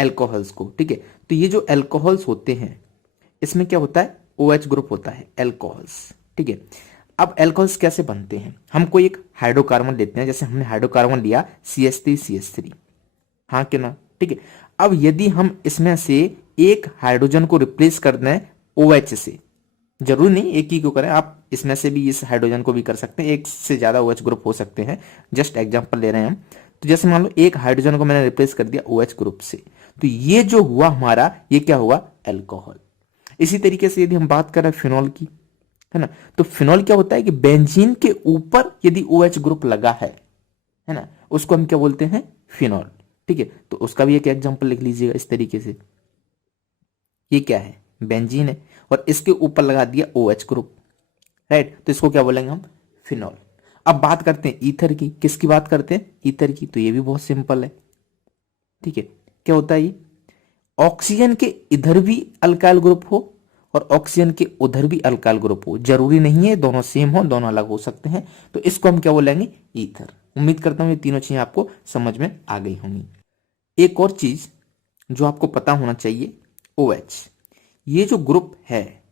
Alcohols को, ठीक है। तो ये जो एल्कोहल्स होते हैं इसमें क्या होता है, OH ग्रुप होता है, एल्कोहल्स, ठीक है। अब एल्कोहल्स कैसे बनते हैं, हम कोई एक हाइड्रोकार्बन लेते हैं, जैसे हमने हाइड्रोकार्बन लिया CH3CH3, हाँ कि ना, ठीक है। अब यदि हम इसमें से एक हाइड्रोजन को रिप्लेस कर दें OH से, जरूरी नहीं एक ही को करें, आप इसमें से भी इस हाइड्रोजन को भी कर सकते हैं, एक से ज्यादा OH ग्रुप हो सकते हैं, जस्ट एग्जांपल ले रहे हैं हम। तो जैसे मान लो एक हाइड्रोजन को मैंने रिप्लेस कर दिया OH ग्रुप से, तो ये जो हुआ हमारा, ये क्या हुआ, एल्कोहल। इसी तरीके से यदि हम बात करें फिनॉल की, है ना, तो फिनॉल क्या होता है कि बेंजीन के ऊपर यदि OH ग्रुप लगा है ना, उसको हम क्या बोलते हैं, फिनॉल, ठीक है। तो उसका भी एक एग्जांपल लिख लीजिएगा इस तरीके से, ये क्या है, बेंजीन है और इसके ऊपर लगा दिया OH ग्रुप, राइट, तो इसको क्या बोलेंगे हम, फिनॉल। अब बात करते हैं ईथर की, किसकी बात करते हैं, ईथर की। तो ये भी बहुत सिंपल है, ठीक है। क्या होता है ये, ऑक्सीजन के इधर भी अल्काइल ग्रुप हो और ऑक्सीजन के उधर भी अल्काइल ग्रुप हो, जरूरी नहीं है दोनों सेम हो, दोनों अलग हो सकते हैं, तो इसको हम क्या बोलेंगे, ईथर। उम्मीद करता हूं ये तीनों चीजें आपको समझ में आ गई होंगी। एक और चीज जो आपको पता होना चाहिए, OH, ये जो ग्रुप है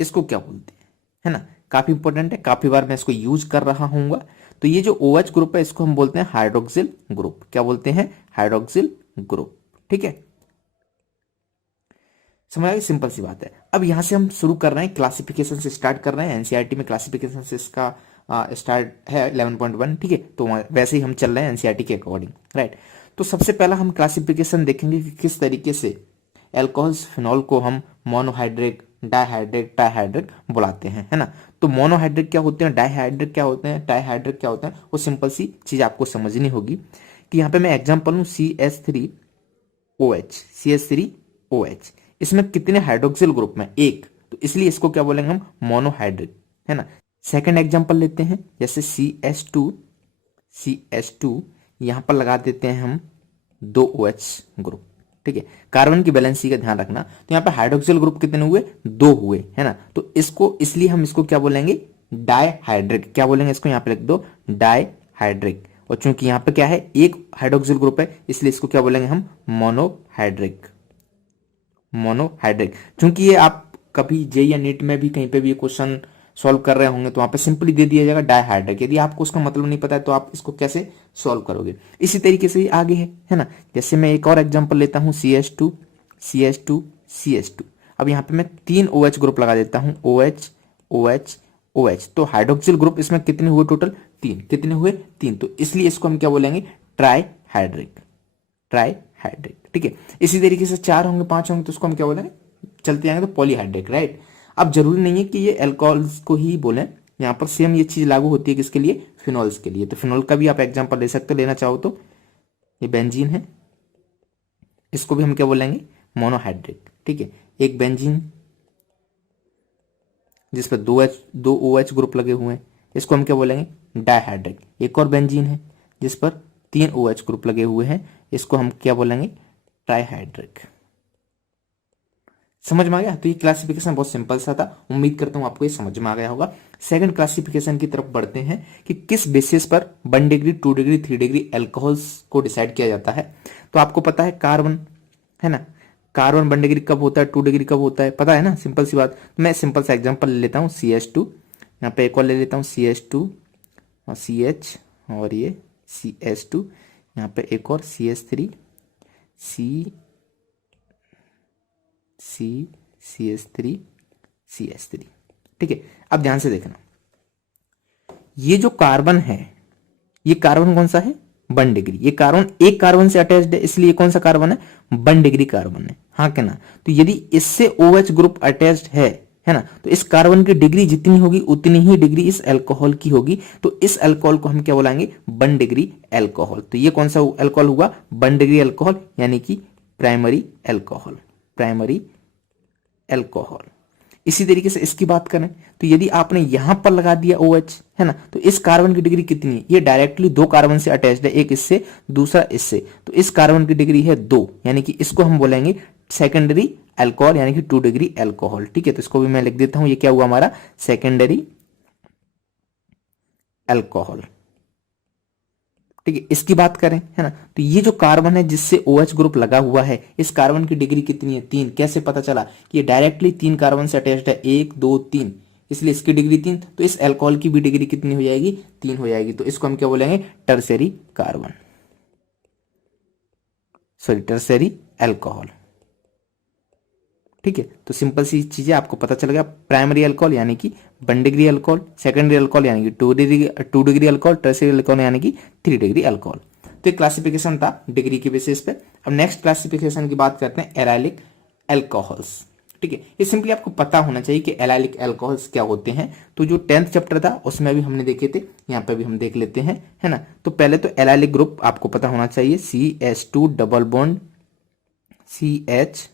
इसको क्या बोलते हैं, है ना, काफी इंपॉर्टेंट है, काफी बार मैं इसको यूज कर रहा हूँ। तो ये जो OH ग्रुप है इसको हम बोलते हैं हाइड्रोक्सिल ग्रुप, क्या बोलते हैं, हाइड्रोक्सिल ग्रुप, ठीक है। समझ आ गई, सिंपल सी बात है। अब यहां से हम शुरू कर रहे हैं, क्लासिफिकेशन से स्टार्ट कर रहे हैं, एनसीईआरटी में क्लासिफिकेशन से इसका स्टार्ट है 11.1, ठीक है। तो वैसे ही हम चल रहे हैं एनसीईआरटी के अकॉर्डिंग, राइट। तो सबसे पहला हम क्लासिफिकेशन देखेंगे कि किस तरीके से एल्कोहल्स फिनॉल को हम मोनोहाइड्रिक, डाइहाइड्रिक, ट्राइहाइड्रिक बुलाते हैं, है ना। तो मोनोहाइड्रिक क्या होते हैं, डाइहाइड्रिक क्या होते हैं, ट्राइहाइड्रिक क्या होते हैं, वो सिंपल सी चीज आपको समझनी होगी। कि यहाँ पे मैं एग्जाम्पल लूँ CH3OH, इसमें कितने हाइड्रोक्सिल ग्रुप में, एक, तो इसलिए इसको क्या बोलेंगे हम, मोनोहाइड्रिक, है ना। सेकंड एग्जांपल लेते हैं, जैसे CH2 यहां पर लगा देते हैं हम 2 OH ग्रुप, ठीक है। कार्बन की बैलेंसी का ध्यान रखना, तो यहाँ पे हाइड्रोक्सिल ग्रुप कितने हुए, 2 हुए, है ना। तो इसको, इसलिए हम इसको क्या बोलेंगे, डाइहाइड्रिक, क्या बोलेंगे इसको, यहाँ पे लिख दो डाइहाइड्रिक। और चूंकि यहाँ पे क्या है, एक हाइड्रोक्सिल ग्रुप है, इसलिए इसको क्या बोलेंगे हम, मोनोहाइड्रिक, मोनोहाइड्रिक। क्योंकि ये आप कभी जे या नीट में भी कहीं पे भी ये क्वेश्चन सॉल्व कर रहे होंगे तो वहां पे सिंपली दे दिया जाएगा डाइहाइड्रिक, यदि आपको उसका मतलब नहीं पता है तो आप इसको कैसे सॉल्व करोगे। इसी तरीके से ये आगे है ना। जैसे मैं एक और एग्जांपल लेता हूं, CH2। अब यहाँ पे मैं 3 OH ग्रुप लगा देता हूं, OH। तो हाइड्रोक्सिल ग्रुप इसमें कितने हुए टोटल, 3, कितने हुए, 3। तो इसलिए इसको हम क्या बोलेंगे, ट्राइहाइड्रिक, ट्राइहाइड्रिक, ठीक है। इसी तरीके से 4 होंगे, 5 होंगे, तो उसको हम क्या बोलेंगे, चलते जाएंगे तो पॉलीहाइड्रिक, राइट। अब जरूरी नहीं है कि ये एल्कोहल्स को ही बोलें, यहाँ पर सेम ये चीज लागू होती है किसके लिए, फिनॉल्स के लिए। तो फिनॉल का भी आप एग्जांपल ले सकते हो, लेना चाहो तो। ये बेंजीन है, इसको भी हम क्या बोलेंगे, मोनोहाइड्रिक, ठीक है। एक बेंजीन जिस पर 2 OH ग्रुप लगे हुए हैं, इसको हम क्या बोलेंगे, डाइहाइड्रिक। एक और बेंजीन है जिस पर 3 OH ग्रुप लगे हुए हैं, इसको हम क्या बोलेंगे, ट्राइहाइड्रिक। समझ में आ गया। तो ये क्लासिफिकेशन बहुत सिंपल सा था, उम्मीद करता हूं आपको ये समझ में आ गया होगा। सेकंड क्लासिफिकेशन की तरफ बढ़ते हैं कि किस बेसिस पर 1 डिग्री, 2 डिग्री, 3 डिग्री एल्कोहल्स को डिसाइड किया जाता है। तो आपको पता है कार्बन, है ना, कार्बन 1 डिग्री कब होता है, 2 डिग्री कब होता है, पता है ना, सिंपल सी बात। मैं सिंपल सा एग्जाम्पल ले लेता हूँ, CH2, यहाँ पे एक और ले लेता हूँ CH2 और CH, और ये CH2, यहाँ पे एक और CH3, CH3, ठीक है। अब ध्यान से देखना, ये जो कार्बन है, ये कार्बन कौन सा है, 1 डिग्री। ये कार्बन एक कार्बन से अटैच्ड है, इसलिए कौन सा कार्बन है, 1 डिग्री कार्बन है, हाँ क्या ना। तो यदि इससे OH ग्रुप अटैच्ड है ना, तो इस कार्बन की डिग्री जितनी होगी उतनी ही डिग्री इस अल्कोहल की होगी। तो इस अल्कोहल को हम क्या बुलाएंगे, 1 डिग्री अल्कोहल। तो ये कौन सा अल्कोहल हुआ, 1 डिग्री अल्कोहल, यानी कि प्राइमरी अल्कोहल, प्राइमरी अल्कोहल। इसी तरीके से इसकी बात करें तो यदि आपने यहां पर लगा दिया OH, है ना, तो इस कार्बन की डिग्री कितनी है, ये डायरेक्टली 2 कार्बन से अटैच्ड है, एक इससे दूसरा इससे, तो इस कार्बन की डिग्री है 2, यानी कि इसको हम बोलेंगे सेकेंडरी अल्कोहल, यानी कि 2 डिग्री अल्कोहल, ठीक है। तो इसको भी मैं लिख देता हूं, ये क्या हुआ हमारा, सेकेंडरी अल्कोहल, ठीक है। इसकी बात करें, है ना, तो ये जो कार्बन है जिससे OH ग्रुप लगा हुआ है, इस कार्बन की डिग्री कितनी है? 3। कैसे पता चला कि ये डायरेक्टली 3 कार्बन से अटैच्ड है? 1 2 3, इसलिए इसकी डिग्री 3। तो इस अल्कोहल की भी डिग्री कितनी हो जाएगी? 3 हो जाएगी। तो इसको हम क्या बोलेंगे? Tertiary carbon, sorry tertiary alcohol. ठीक है, तो सिंपल सी चीजें आपको पता चल गया। प्राइमरी अल्कोहल यानी कि 1 डिग्री अल्कोहल, सेकेंडरी अल्कोहल यानी कि 2 डिग्री अल्कोहल, टर्शियरी अल्कोहल यानी कि 3 डिग्री अल्कोहल। तो एक क्लासिफिकेशन था डिग्री के बेसिस पे। अब नेक्स्ट क्लासिफिकेशन की बात करते हैं, एराइलिक अल्कोहल्स। ठीक है, ये सिंपली आपको पता होना चाहिए कि एराइलिक अल्कोहल्स क्या होते हैं। तो जो 10th चैप्टर था उसमें भी हमने देखे थे, यहाँ पे भी हम देख लेते हैं, है ना। तो पहले तो एराइलिक ग्रुप आपको पता होना चाहिए, CH2 डबल बॉन्ड CH2।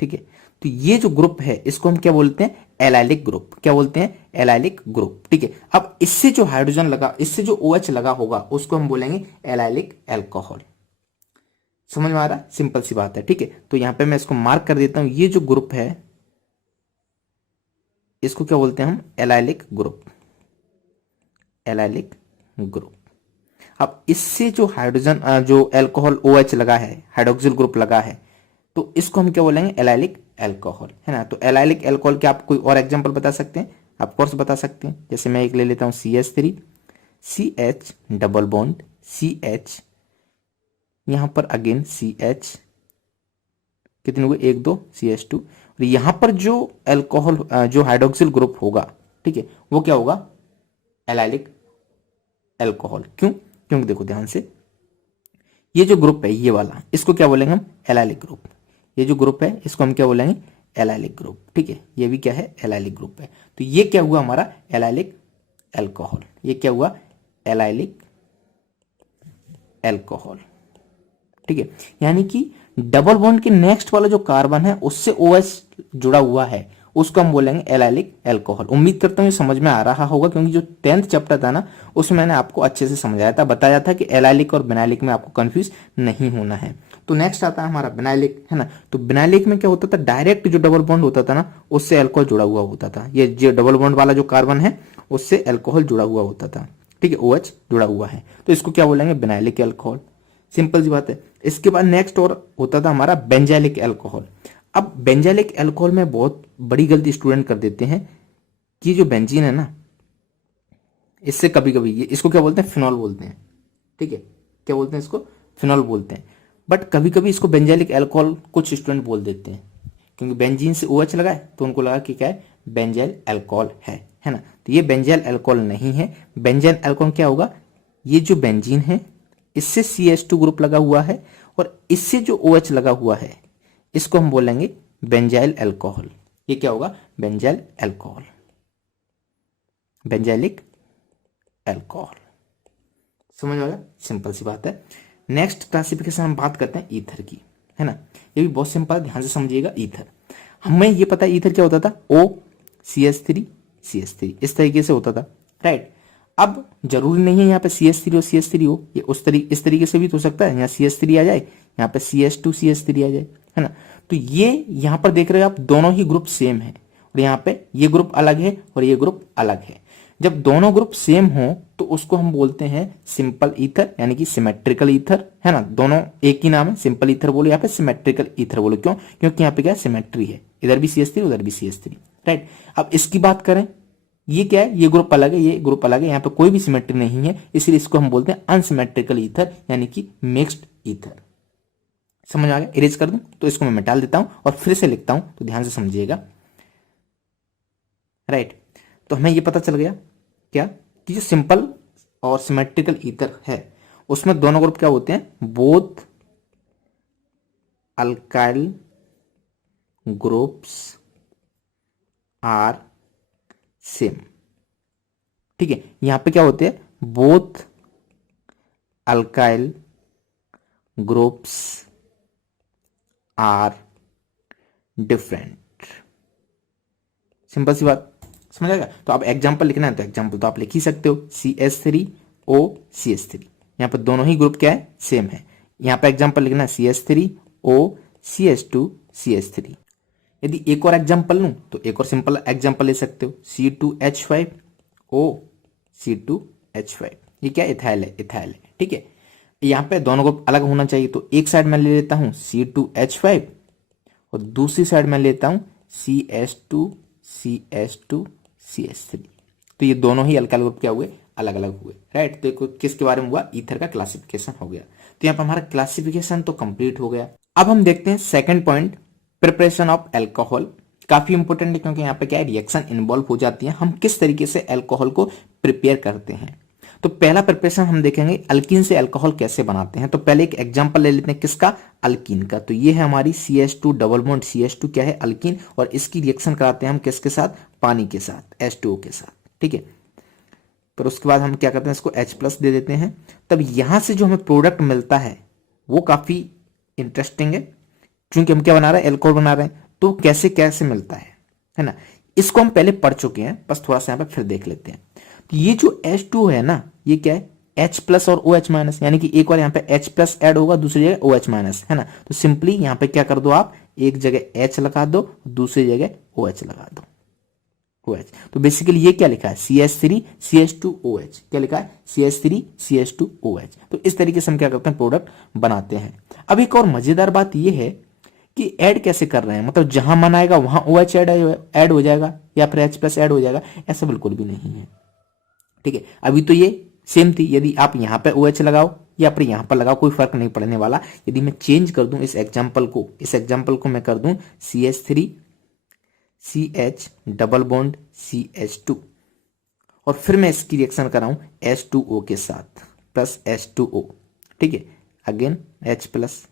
ठीक है, तो ये जो ग्रुप है इसको हम क्या बोलते हैं? Allylic group. क्या बोलते हैं? Allylic group. ठीक है, अब इससे जो हाइड्रोजन लगा, इससे जो OH लगा होगा उसको हम बोलेंगे एलाइलिक अल्कोहल। समझ में आ रहा? सिंपल सी बात है। ठीक है, तो यहां पे मैं इसको मार्क कर देता हूं, ये जो ग्रुप है इसको क्या बोलते हैं हम? Allylic group, allylic group. अब इससे जो हाइड्रोजन जो अल्कोहल OH लगा है, हाइड्रोक्सिल ग्रुप लगा है, तो इसको हम क्या बोलेंगे? एलाइलिक अल्कोहल, है ना। तो एलाइलिक अल्कोहल के आप कोई और एग्जांपल बता सकते हैं? ऑफ कोर्स बता सकते हैं। जैसे मैं एक ले लेता हूं, CH3, CH double bond CH, यहां पर अगेन CH, कितने हुए? 1 2, CH2। और यहां पर जो अल्कोहल जो हाइड्रोक्सिल ग्रुप होगा, ठीक है, वो क्या होगा? Allylic alcohol. क्यों? क्योंकि देखो ध्यान से, ये जो ग्रुप है ये वाला, इसको क्या बोलेंगे हम? Allylic group. ये जो ग्रुप है इसको हम क्या बोलेंगे? Allylic group. ठीक है, ये भी क्या है? एलाइलिक ग्रुप है। तो ये क्या हुआ हमारा? Allylic alcohol. ये क्या हुआ? Allylic alcohol. ठीक है, यानी कि डबल बॉन्ड के नेक्स्ट वाला जो कार्बन है उससे OH जुड़ा हुआ है, उसको हम बोलेंगे एलाइलिक अल्कोहल। उम्मीद करता हूँ ये समझ में आ रहा होगा, क्योंकि जो 10th चैप्टर था ना उसमें मैंने आपको अच्छे से समझाया था, बताया था कि एलाइलिक और बिनाइलिक में आपको कंफ्यूज नहीं होना है। तो नेक्स्ट आता है हमारा बिनाइलिक, है ना। तो बिनाइलिक में क्या होता था? डायरेक्ट जो डबल बॉन्ड होता था ना उससे अल्कोहल जुड़ा हुआ होता था। ये जो डबल बॉन्ड वाला जो कार्बन है उससे अल्कोहल जुड़ा हुआ होता था। ठीक है, OH जुड़ा हुआ है, तो इसको क्या बोलेंगे? Vinylic alcohol. सिंपल सी बात है। इसके बाद नेक्स्ट और होता था हमारा बेंजाइलिक अल्कोहल। अब बेंजाइलिक अल्कोहल में बहुत बड़ी गलती स्टूडेंट कर देते हैं कि जो बेंजीन है ना, इससे कभी कभी ये इसको क्या बोलते हैं? फिनॉल बोलते हैं। ठीक है, क्या बोलते हैं इसको? फिनॉल बोलते हैं। बट कभी कभी इसको बेंजाइलिक अल्कोहल कुछ स्टूडेंट बोल देते हैं, क्योंकि बेंजीन से OH लगा है तो उनको लगा कि क्या है? बेंजाइल अल्कोहल है ना। तो ये बेंजाइल अल्कोहल नहीं है। बेंजाइल अल्कोहल क्या होगा? ये जो बेंजीन है इससे CH2 ग्रुप लगा हुआ है और इससे जो OH लगा हुआ है इसको हम बोलेंगे बेंजाइल अल्कोहल। ये क्या होगा? Benzyl alcohol, benzylic alcohol. समझ आ गया? सिंपल सी बात है। नेक्स्ट क्लासिफिकेशन हम बात करते हैं ईथर की, है ना। ये भी बहुत सिंपल है, ध्यान से समझिएगा। ईथर, हमें ये पता है ईथर क्या होता था? OCH3CH3 इस तरीके से होता था, राइट। अब जरूरी नहीं है यहाँ पे CH3 और CH3 हो, ये इस तरीके से भी तो हो सकता है। यहाँ CH3 आ जाए, यहाँ पे CH2CH3 आ जाए, है ना। तो ये यहाँ पर देख रहे हो आप, दोनों ही ग्रुप सेम है और यहाँ पे ये ग्रुप अलग है और ये ग्रुप अलग है। जब दोनों ग्रुप सेम हो तो उसको हम बोलते हैं सिंपल ईथर, यानी कि सिमेट्रिकल ईथर, है ना। दोनों एक ही नाम है, सिंपल ईथर बोलो, यहाँ पे सिमेट्रिकल ईथर बोलो। क्यों? क्योंकि यहाँ पे क्या है? सिमेट्री है, इधर भी CH3 उधर भी CH3, राइट। अब इसकी बात करें, ये क्या है? ये ग्रुप अलग है, ये ग्रुप अलग है, यहाँ पे कोई भी सिमेट्री नहीं है, इसलिए इसको हम बोलते हैं अनसिमेट्रिकल ईथर, यानी कि मिक्स्ड ईथर। समझ आ गया? इरेज कर दूं तो इसको मैं मिटा देता हूं और फिर से लिखता हूं, तो ध्यान से समझिएगा, राइट। तो हमें ये पता चल गया क्या कि जो सिंपल और सिमेट्रिकल ईथर है उसमें दोनों ग्रुप क्या होते हैं? Both alkyl groups are same. ठीक है, यहां पे क्या होते हैं? Both alkyl groups are different. Simple सी बात, समझ आएगा? तो आप एग्जांपल लिखना है तो एग्जांपल तो आप लिख ही सकते हो, CH3OCH3, यहाँ पर दोनों ही ग्रुप क्या है? सेम है। यहाँ पे एग्जांपल लिखना है CH3OCH2CH3। यदि एक और एग्जांपल लूं तो एक और सिंपल एग्जांपल ले सकते हो, C2H5O C2H5। ये क्या इथाइल है, इथाइल है, ठीक है। यहाँ पे दोनों को अलग होना चाहिए, तो एक साइड में ले लेता हूँ C2H5 और दूसरी साइड में लेता हूँ CH2CH2CH3। तो ये दोनों ही अल्काइल ग्रुप क्या हुए, अलग अलग हुए, राइट। तो किसके बारे में हुआ, ईथर का क्लासिफिकेशन हो गया। तो यहाँ पर हमारा क्लासिफिकेशन तो कंप्लीट हो गया। अब हम देखते हैं second point, preparation of alcohol. काफी इंपॉर्टेंट है क्योंकि यहाँ पे क्या है, रिएक्शन इन्वॉल्व हो जाती है। हम किस तरीके से एल्कोहल को प्रिपेयर करते हैं। तो पहला प्रिपरेशन हम देखेंगे अल्कीन से अल्कोहल कैसे बनाते हैं। तो पहले एक एग्जांपल ले लेते हैं, किसका, अल्कीन का। तो ये है हमारी CH2 डबल बॉन्ड CH2 क्या है, अल्कीन, और इसकी रिएक्शन कराते हैं हम किसके साथ, पानी के साथ, H2O के साथ, ठीक है। फिर उसके बाद हम क्या करते हैं, इसको H+ दे देते हैं। तब यहां से जो हमें प्रोडक्ट मिलता है वो काफी इंटरेस्टिंग है, क्योंकि हम क्या बना रहे हैं, एल्कोहल बना रहे हैं। तो कैसे कैसे मिलता है ना, इसको हम पहले पढ़ चुके हैं, बस थोड़ा सा यहाँ पे फिर देख लेते हैं। तो ये जो H2 है ना, ये क्या है, H+ और OH-, यानी कि एक बार यहाँ पे H+ ऐड होगा, दूसरी जगह OH-, है ना। तो सिंपली यहाँ पे क्या कर दो आप, एक जगह H लगा दो, दूसरी जगह OH लगा दो, OH। तो बेसिकली ये क्या लिखा है, CH3CH2OH, क्या लिखा है, CH3CH2OH। तो इस तरीके से हम क्या करते हैं, प्रोडक्ट बनाते हैं। अब एक और मजेदार बात ये है कि ऐड कैसे कर रहे हैं, मतलब जहां मन आएगा वहां OH ऐड हो जाएगा या फिर H+ ऐड हो जाएगा, ऐसा बिल्कुल भी नहीं है, ठीक है। अभी तो ये सेम थी, यदि आप यहाँ पे OH लगाओ या फिर यहाँ पर लगाओ, कोई फर्क नहीं पड़ने वाला। यदि मैं चेंज कर दूं इस एग्जाम्पल को मैं कर दूं CH3CH डबल बॉन्ड CH2, और फिर मैं इसकी रिएक्शन कराऊं H2O के साथ प्लस H2O, ठीक है, अगेन H+।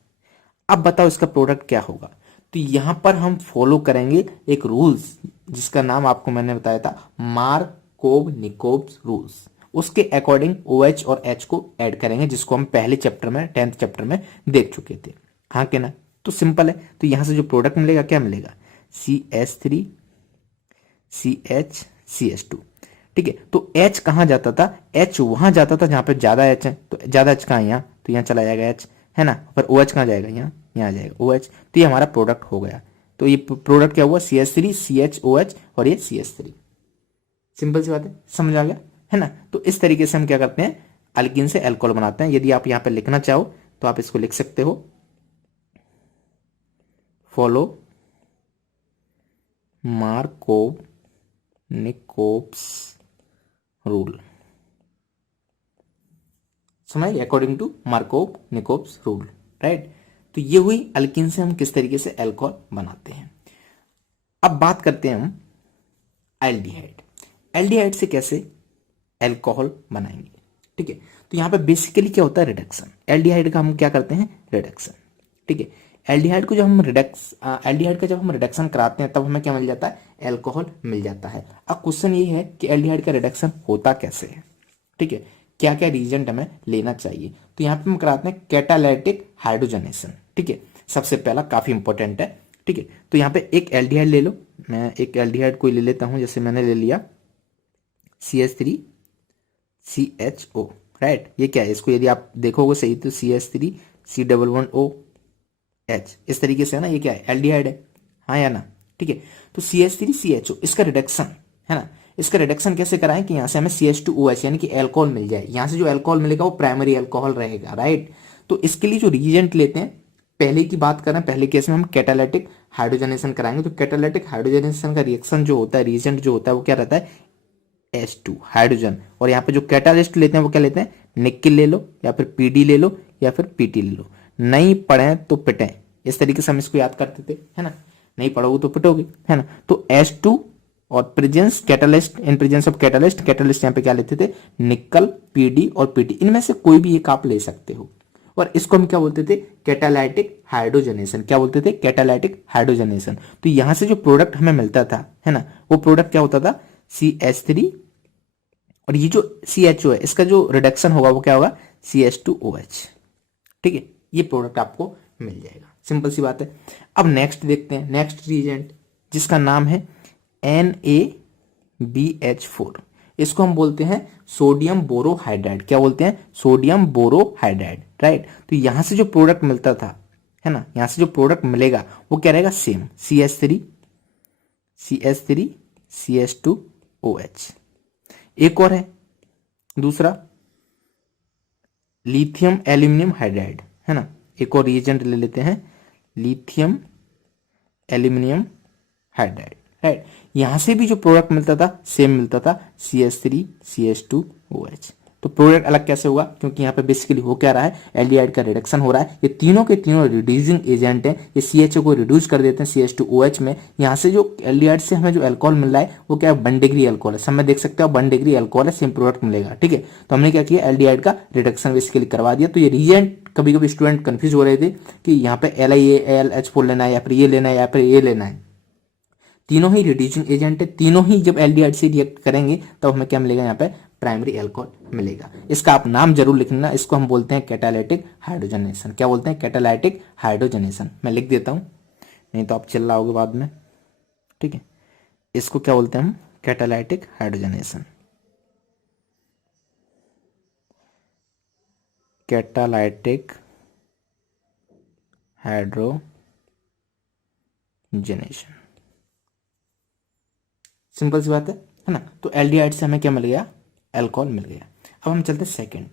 अब बताओ इसका प्रोडक्ट क्या होगा। तो यहां पर हम फॉलो करेंगे एक रूल्स, जिसका नाम आपको मैंने बताया था, मार्कोव-निकोव्स रूल्स। उसके अकॉर्डिंग OH और H को ऐड करेंगे, जिसको हम पहले चैप्टर में, 10th चैप्टर में देख चुके थे, हाँ के ना। तो सिंपल है। तो यहां से जो प्रोडक्ट मिलेगा, क्या मिलेगा, CH3CH CH2, ठीक है। तो H कहां जाता था, H वहां जाता था जहां पे ज्यादा H है। तो ज्यादा H कहां है, यहाँ, तो यहाँ चला जाएगा H, है ना। पर OH कहां जाएगा, यहाँ, यहाँ जाएगा OH। तो ये हमारा प्रोडक्ट हो गया। तो ये प्रोडक्ट क्या हुआ, CH3CHOH और ये CH3। सिंपल सी बात है, समझ आ गया, है ना। तो इस तरीके से हम क्या करते हैं, अल्कीन से अल्कोहल बनाते हैं। यदि आप यहाँ पे लिखना चाहो तो आप इसको लिख सकते हो, फॉलो मार्कोव-निकोव्स रूल, समझ, अकॉर्डिंग टू मार्कोव-निकोव्स रूल, राइट। तो ये हुई अल्कीन से हम किस तरीके से अल्कोहल बनाते हैं। अब बात करते हैं हम एल्डिहाइड। एल्डिहाइड से कैसे अल्कोहल बनाएंगे, ठीक है। तो यहां पे बेसिकली क्या होता है, रिडक्शन। एल्डिहाइड का हम क्या करते हैं, रिडक्शन, ठीक है। एल्डिहाइड का जब हम रिडक्शन कराते हैं, तब हमें क्या मिल जाता है, अल्कोहल मिल जाता है। अब क्वेश्चन ये है कि एल्डिहाइड का रिडक्शन होता कैसे है, ठीक है, क्या क्या रीजेंट हमें लेना चाहिए। तो यहाँ पे हम कराते हैं कैटालाइटिक हाइड्रोजनेशन, ठीक है। सबसे पहला काफी इंपॉर्टेंट है, ठीक है। तो यहाँ पे एक एल्डिहाइड ले लो, मैं एक एल्डिहाइड को ले लेता हूं, जैसे मैंने ले लिया CH3CHO, राइट। ये क्या है, इसको यदि आप देखोगे सही तो CH3C डबल बॉन्ड OH, इस तरीके से है ना, ये क्या है, एल्डिहाइड है, हाँ या ना, ठीक है। तो CH3CHO, इसका रिडक्शन है ना, इसका रिडक्शन कैसे कराएं कि यहां से हमें CH2OH यानी कि अल्कोहल मिल जाए। यहां से जो अल्कोहल मिलेगा वो प्राइमरी अल्कोहल रहेगा, राइट। तो इसके लिए जो रिएजेंट लेते हैं, पहले की बात करें, पहले केस में हम कैटालाइटिक हाइड्रोजनेशन कराएंगे। तो कैटालाइटिक हाइड्रोजनेशन का रिएक्शन जो होता है, रिएजेंट जो होता है, वो क्या रहता है, H2 हाइड्रोजन। और यहाँ पे जो कैटालिस्ट लेते हैं वो क्या लेते हैं, निकिल ले लो या फिर PD ले लो या फिर PT ले लो। नहीं पढ़े तो पिटें, इस तरीके से हम इसको याद करते थे, है ना। नहीं पढ़ोगे तो पिटोगे, है ना। तो H2 और presence catalyst, in presence of catalyst यहाँ पे क्या लेते थे, निकल, PD और PT, इनमें से कोई भी एक आप ले सकते हो। और इसको हम क्या बोलते थे, कैटालाइटिक हाइड्रोजनेशन, क्या बोलते थे, कैटालाइटिक हाइड्रोजनेशन। तो यहां से जो प्रोडक्ट हमें मिलता था, है ना, वो प्रोडक्ट क्या होता था, CH3, और ये जो CHO है, इसका जो रिडक्शन होगा वो क्या होगा, CH2OH, ठीक है। ये प्रोडक्ट आपको मिल जाएगा, सिंपल सी बात है। अब नेक्स्ट देखते हैं, नेक्स्ट रिएजेंट जिसका नाम है NaBH4। इसको हम बोलते हैं सोडियम बोरोहाइड्राइड, क्या बोलते हैं, सोडियम बोरोहाइड्राइड, राइट। तो यहां से जो प्रोडक्ट मिलता था, है ना, यहां से जो प्रोडक्ट मिलेगा वो क्या रहेगा, सेम CH3CH2OH। एक और है दूसरा लिथियम एल्यूमिनियम हाइड्राइड, है ना। एक और रिएजेंट ले लेते हैं, लिथियम एल्यूमिनियम हाइड्राइड, राइट। यहां से भी जो प्रोडक्ट मिलता था सेम मिलता था, CH3CH2OH। तो प्रोडक्ट अलग कैसे होगा, क्योंकि यहाँ पे बेसिकली हो क्या रहा है, एल्डिहाइड का रिडक्शन हो रहा है। ये तीनों के तीनों रिड्यूसिंग एजेंट हैं, ये CHO को रिड्यूस कर देते हैं CH2OH में। यहाँ से जो एल्डिहाइड से हमें जो अल्कोहल मिल रहा है वो क्या है, 1 डिग्री अल्कोहल है। सब में देख सकते हो 1 डिग्री अल्कोहल है, सेम प्रोडक्ट मिलेगा, ठीक है। तो हमने क्या किया, एल्डिहाइड का रिडक्शन बेसिकली करवा दिया। तो ये रिएजेंट कभी कभी स्टूडेंट कंफ्यूज हो रहे थे कि यहाँ पे LiAlH4 लेना है या फिर ये लेना है या फिर ये लेना है। तीनों ही रिड्यूसिंग एजेंट है, तीनों ही जब एल्डिहाइड से रिएक्ट करेंगे तब हमें क्या मिलेगा, यहाँ पे प्राइमरी अल्कोहल मिलेगा। इसका आप नाम जरूर लिखना, इसको हम बोलते हैं कैटालिटिक हाइड्रोजनेशन। क्या बोलते हैं, कैटालिटिक हाइड्रोजनेशन। मैं लिख देता हूं, नहीं तो आप चिल्लाओगे बाद में, ठीक है। इसको क्या बोलते हैं हम, catalytic hydrogenation. Catalytic hydrogenation, simple सी बात है ना। तो एल्डिहाइड से हमें क्या मिल गया, अल्कोहल मिल गया। अब हम चलते हैं सेकंड,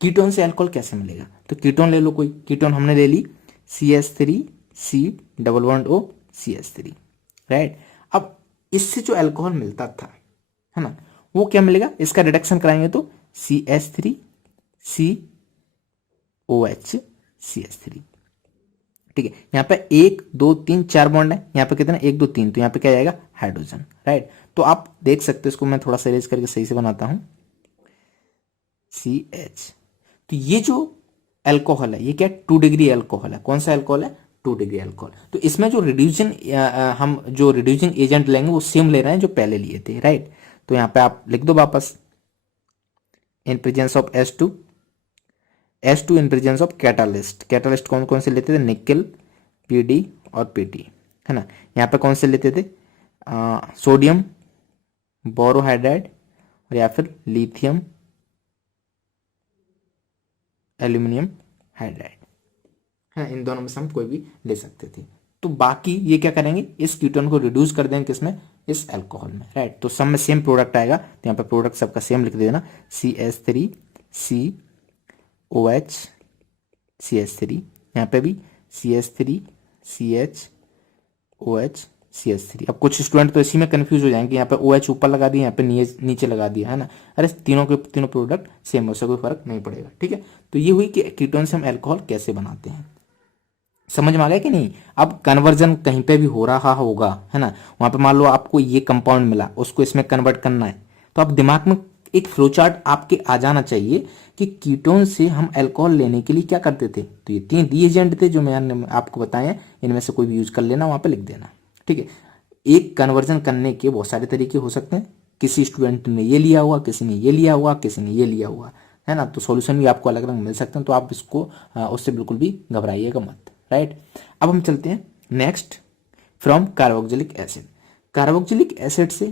कीटोन से अल्कोहल कैसे मिलेगा। तो कीटोन ले लो, कोई कीटोन हमने ले ली, CH3C+O CH3, राइट। अब इससे जो अल्कोहल मिलता था, है ना, वो क्या मिलेगा, इसका रिडक्शन कराएंगे तो CH3COH ठीक है। यहाँ पे 1 2 3 4 बॉन्ड है, यहाँ पे कितने, 1 2 3, तो यहाँ पे क्या जाएगा, हाइड्रोजन, राइट। तो आप देख सकते हो, इसको मैं थोड़ा सा इरेज करके सही से बनाता हूं, CH। तो ये जो अल्कोहल है, ये क्या 2 डिग्री अल्कोहल है। कौन सा अल्कोहल है, 2 डिग्री अल्कोहल। तो इसमें जो रिड्यूसिंग हम जो रिड्यूसिंग एजेंट लेंगे वो सेम ले रहे हैं जो पहले लिए थे, राइट। तो यहाँ पे आप लिख दो वापस, in presence of H2 in presence of catalyst. Catalyst कौन कौन से लेते थे, निकेल, PD और PT, है ना। यहाँ पे कौन से लेते थे, सोडियम बोरोहाइड्राइड और या फिर लिथियम एल्यूमिनियम हाइड्राइड, है। इन दोनों में से हम कोई भी ले सकते थे। तो बाकी ये क्या करेंगे, इस कीटोन को रिड्यूस कर देंगे किसमें, इस अल्कोहल में, राइट। तो सब में सेम प्रोडक्ट आएगा, तो यहाँ पे प्रोडक्ट सबका सेम लिख देना, CH3COH CH3, यहाँ पे भी CH3CHOH CH3। अब कुछ स्टूडेंट तो इसी में कंफ्यूज हो जाएंगे, यहाँ पे OH ऊपर लगा दिया, यहाँ पे नीचे लगा दिया, है ना। अरे तीनों के तीनों प्रोडक्ट सेम है, उससे कोई फर्क नहीं पड़ेगा, ठीक है। तो ये हुई कि कीटोन से हम अल्कोहल कैसे बनाते हैं, समझ में आ गया कि नहीं। अब कन्वर्जन कहीं पे भी हो रहा होगा, है ना, वहां पे मान लो आपको ये कंपाउंड मिला, उसको इसमें कन्वर्ट करना है, तो आप दिमाग में एक फ्लो चार्ट आपके आ जाना चाहिए कि कीटोन से हम अल्कोहल लेने के लिए क्या करते थे। तो ये 3 रिएजेंट थे जो मैंने आपको बताए हैं, इनमें से कोई भी यूज कर लेना, वहां पे लिख देना, ठीक है। एक कन्वर्जन करने के बहुत सारे तरीके हो सकते हैं, किसी स्टूडेंट ने ये लिया हुआ, किसी ने ये लिया हुआ, किसी ने ये लिया हुआ, है ना। तो सॉल्यूशन भी आपको अलग अलग मिल सकते हैं, तो आप इसको उससे बिल्कुल भी घबराइएगा मत, राइट। अब हम चलते हैं next, from carboxylic acid. Carboxylic acid से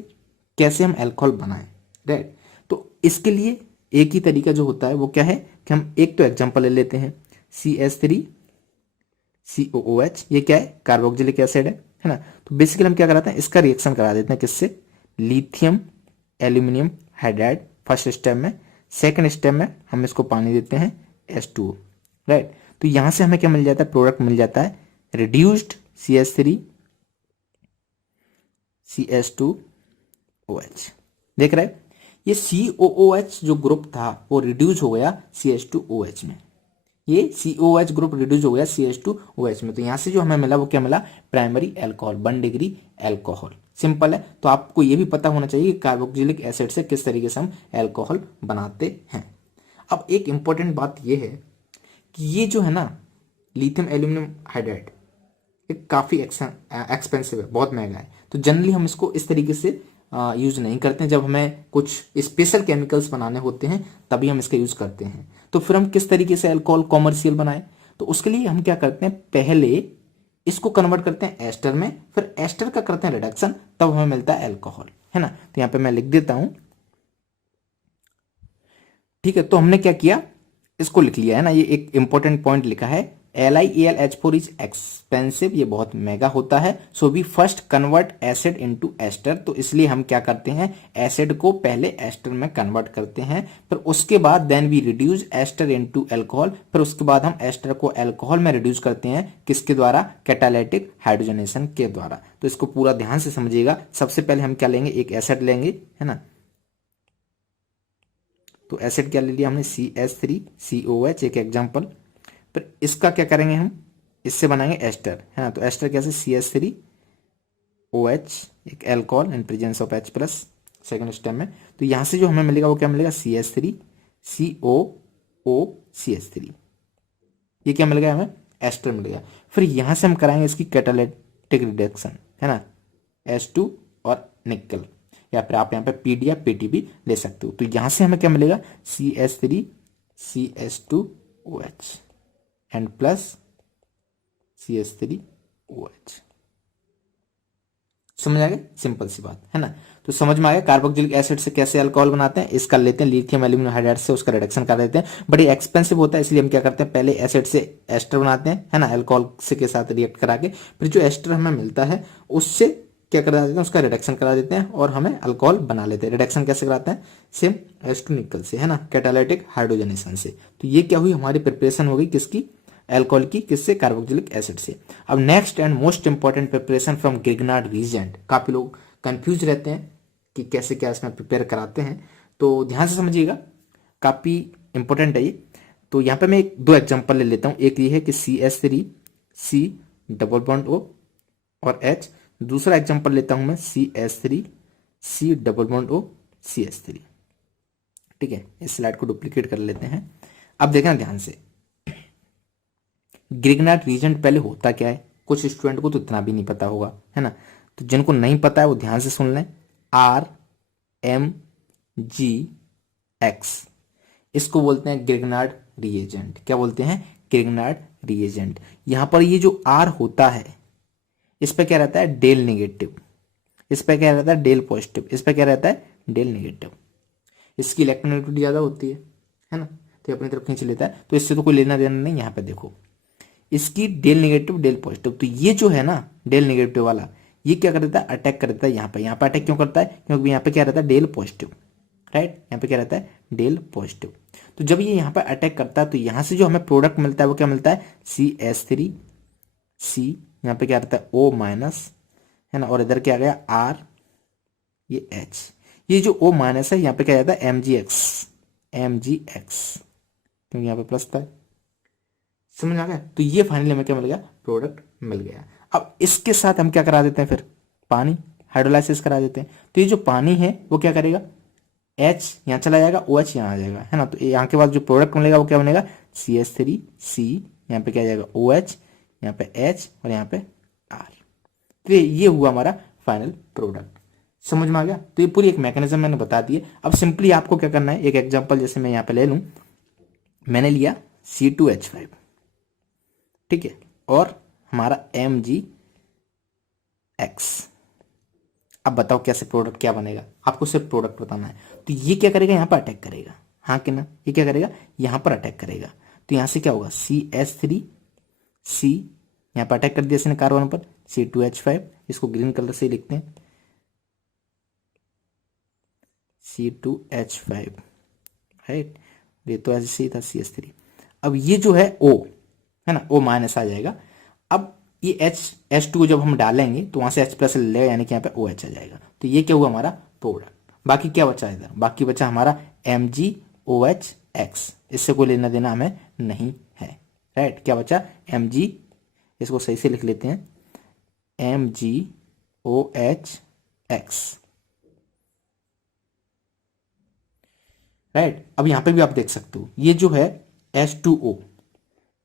कैसे हम अल्कोहल बनाएं, राइट। तो इसके लिए एक ही तरीका जो होता है वो क्या है कि हम एक तो एग्जांपल ले लेते हैं, CH3COOH, ये क्या है, कार्बोक्सिलिक एसिड है ना। तो बेसिकली हम क्या कराते हैं, इसका रिएक्शन करा देते हैं किससे, lithium aluminium hydride first step में। सेकंड स्टेप में हम इसको पानी देते हैं H2O, राइट। तो यहां से हमें क्या मिल जाता है, प्रोडक्ट मिल जाता है रिड्यूस्ड CH3CH2OH। देख रहे हैं, ये COOH जो ग्रुप था वो रिड्यूस हो गया CH2OH में, ये COOH ग्रुप रिड्यूस हो गया CH2OH में। तो यहां से जो हमें मिला वो क्या मिला, primary alcohol, 1 degree alcohol. Simple है। तो आपको ये भी पता होना चाहिए कि कार्बोक्सिलिक एसिड से किस तरीके से हम अल्कोहल बनाते हैं। अब एक इंपॉर्टेंट बात ये है कि ये जो है ना लिथियम एल्यूमिनियम हाइड्राइड, ये काफ़ी एक्सपेंसिव है, बहुत महंगा है। तो जनरली हम इसको इस तरीके से यूज नहीं करते हैं। जब हमें कुछ स्पेशल केमिकल्स बनाने होते हैं तभी हम इसका यूज करते हैं। तो फिर हम किस तरीके से अल्कोहल कॉमर्शियल बनाएं, तो उसके लिए हम क्या करते हैं, पहले इसको कन्वर्ट करते हैं एस्टर में, फिर एस्टर का करते हैं रिडक्शन, तब हमें मिलता है अल्कोहल, है ना। तो यहां पे मैं लिख देता हूं, ठीक है। तो हमने क्या किया, इसको लिख लिया है ना, ये एक इंपॉर्टेंट पॉइंट लिखा है LiAlH4 इज एक्सपेंसिव, ये बहुत महंगा होता है। So we first convert acid into ester, तो इसलिए हम क्या करते हैं, एसिड को पहले एस्टर में कन्वर्ट करते हैं, फिर उसके बाद then we reduce ester into alcohol, फिर उसके बाद हम एस्टर को अल्कोहल में रिड्यूस करते हैं, किसके द्वारा, कैटालिटिक हाइड्रोजनेशन के द्वारा। तो इसको पूरा ध्यान से समझिएगा। सबसे पहले हम क्या लेंगे, एक एसिड लेंगे, है ना। तो एसिड क्या ले लिया हमने, CH3COH, एक एग्जांपल। फिर इसका क्या करेंगे हम, इससे बनाएंगे एस्टर, है ना। तो एस्टर कैसे, CH3OH, एक alcohol in presence of H plus, second step में। तो यहां से जो हमें मिलेगा वो क्या मिलेगा, CH3COOCH3, ये क्या मिल गया हमें, एस्टर मिल गया। फिर यहां से हम कराएंगे इसकी कैटालिटिक रिडक्शन, है ना, H2 और निकल, या फिर आप यहाँ पे PD या PT भी ले सकते हो। तो यहां से हमें क्या मिलेगा, CH3CH2OH एंड प्लस CH3OH। समझ आ गया, सिंपल सी बात है ना। तो समझ में आ गया कार्बोक्सिलिक एसिड से कैसे अल्कोहल बनाते हैं। इसका लेते हैं लिथियम एल्यूमिनियम हाइड्राइड से, उसका रिडक्शन कर देते हैं। बड़ी एक्सपेंसिव होता है, इसलिए हम क्या करते हैं, पहले एसिड से एस्टर बनाते हैं, है ना, अल्कोहल से के साथ रिएक्ट करा के, फिर जो एस्टर हमें मिलता है उससे क्या करा देते हैं, उसका रिडक्शन करा देते हैं और हमें अल्कोहल बना लेते हैं। रिडक्शन कैसे कराते हैं, सेम H2 निकल से, है ना, कैटालिटिक हाइड्रोजनेशन से। तो ये क्या हुई, हमारी प्रिपरेशन हो गई किसकी, अल्कोहल की, किससे, कार्बोक्सिलिक एसिड से। अब next and most important preparation from Grignard reagent. काफी लोग कंफ्यूज रहते हैं कि कैसे क्या इसमें प्रिपेयर कराते हैं, तो ध्यान से समझिएगा, काफी इंपॉर्टेंट है ये। तो यहाँ पे मैं दो एग्जांपल ले लेता हूँ। एक ये है कि CH3C डबल बॉन्ड O और H, दूसरा एग्जांपल लेता हूं मैं CH3C double bond O CH3। ठीक है, इस स्लाइड को डुप्लीकेट कर लेते हैं। अब देखना ध्यान से, ग्रिग्नार्ड रीजेंट पहले होता क्या है, कुछ स्टूडेंट को तो इतना भी नहीं पता होगा, है ना। तो जिनको नहीं पता है वो ध्यान से सुन लें, RMGX, इसको बोलते हैं ग्रिग्नार्ड रिएजेंट। क्या बोलते हैं, ग्रिग्नार्ड रिएजेंट। यहां पर ये जो R होता है, इस पे क्या रहता है, डेल नेगेटिव, इस पे क्या रहता है, डेल पॉजिटिव, इस पे क्या रहता है, डेल नेगेटिव। इसकी इलेक्ट्रोनेगेटिविटी ज्यादा होती है ना, तो अपनी तरफ खींच लेता है, तो इससे तो कोई लेना देना नहीं। यहाँ पे देखो, इसकी डेल नेगेटिव डेल पॉजिटिव, तो ये जो है ना डेल नेगेटिव वाला, ये क्या कर देता है, अटैक कर देता है यहाँ पे। यहाँ पे अटैक क्यों करता है, क्योंकि यहाँ पे क्या रहता है, डेल पॉजिटिव, राइट, यहाँ पे क्या रहता है, डेल पॉजिटिव। तो जब ये यहाँ पे अटैक करता है, तो यहाँ से जो हमें प्रोडक्ट मिलता है वो क्या मिलता है, CH3C, यहाँ पे क्या रहता है O माइनस, है ना, और इधर क्या आ गया R, ये H। ये जो O माइनस है यहाँ पे क्या रहता है, MgX, क्योंकि यहाँ पे प्लस था। समझ आ गया। तो ये फाइनली हमें क्या मिल गया, प्रोडक्ट मिल गया। अब इसके साथ हम क्या करा देते हैं, फिर पानी हाइड्रोलाइसिस करा देते हैं। तो ये जो पानी है वो क्या करेगा, H यहाँ चला जाएगा, OH यहाँ आ जाएगा, है ना। तो यहाँ के बाद जो प्रोडक्ट मिलेगा वो क्या बनेगा, CH3C, यहाँ पे क्या आ जाएगा OH, यहाँ पे H और यहाँ पे R। तो ये हुआ हमारा फाइनल प्रोडक्ट। समझ में आ गया। तो ये पूरी एक मैकेनिज्म मैंने बता दी है। अब सिंपली आपको क्या करना है, एक एग्जांपल जैसे मैं यहाँ पे ले लूं, मैंने लिया C2H5, ठीक है, और हमारा MgX। अब बताओ कैसे प्रोडक्ट क्या बनेगा, आपको सिर्फ प्रोडक्ट बताना है। तो ये क्या करेगा, यहाँ पर अटैक करेगा, हाँ कि ना, ये क्या करेगा, यहाँ पर अटैक करेगा। तो यहाँ से क्या होगा, CH3C, यहाँ पर अटैक कर दिया इसने कार्बन पर, C2H5, इसको ग्रीन कलर से लिखते हैं, C2H5, राइट। ये तो ऐसे ही था CH3। अब ये जो है O, है ना, O माइनस आ जाएगा। अब ये H2 जब हम डालेंगे तो वहां से H प्लस ले लेगा, यानी कि यहाँ पे OH आ जाएगा। तो ये क्या हुआ हमारा प्रोडक्ट। बाकी क्या बचा इधर, बाकी बचा हमारा MgOH, इससे कोई लेना देना हमें नहीं है, राइट। क्या बचा, Mg, इसको सही से लिख लेते हैं, MgOH, राइट। अब यहां पे भी आप देख सकते हो, ये जो है H2O,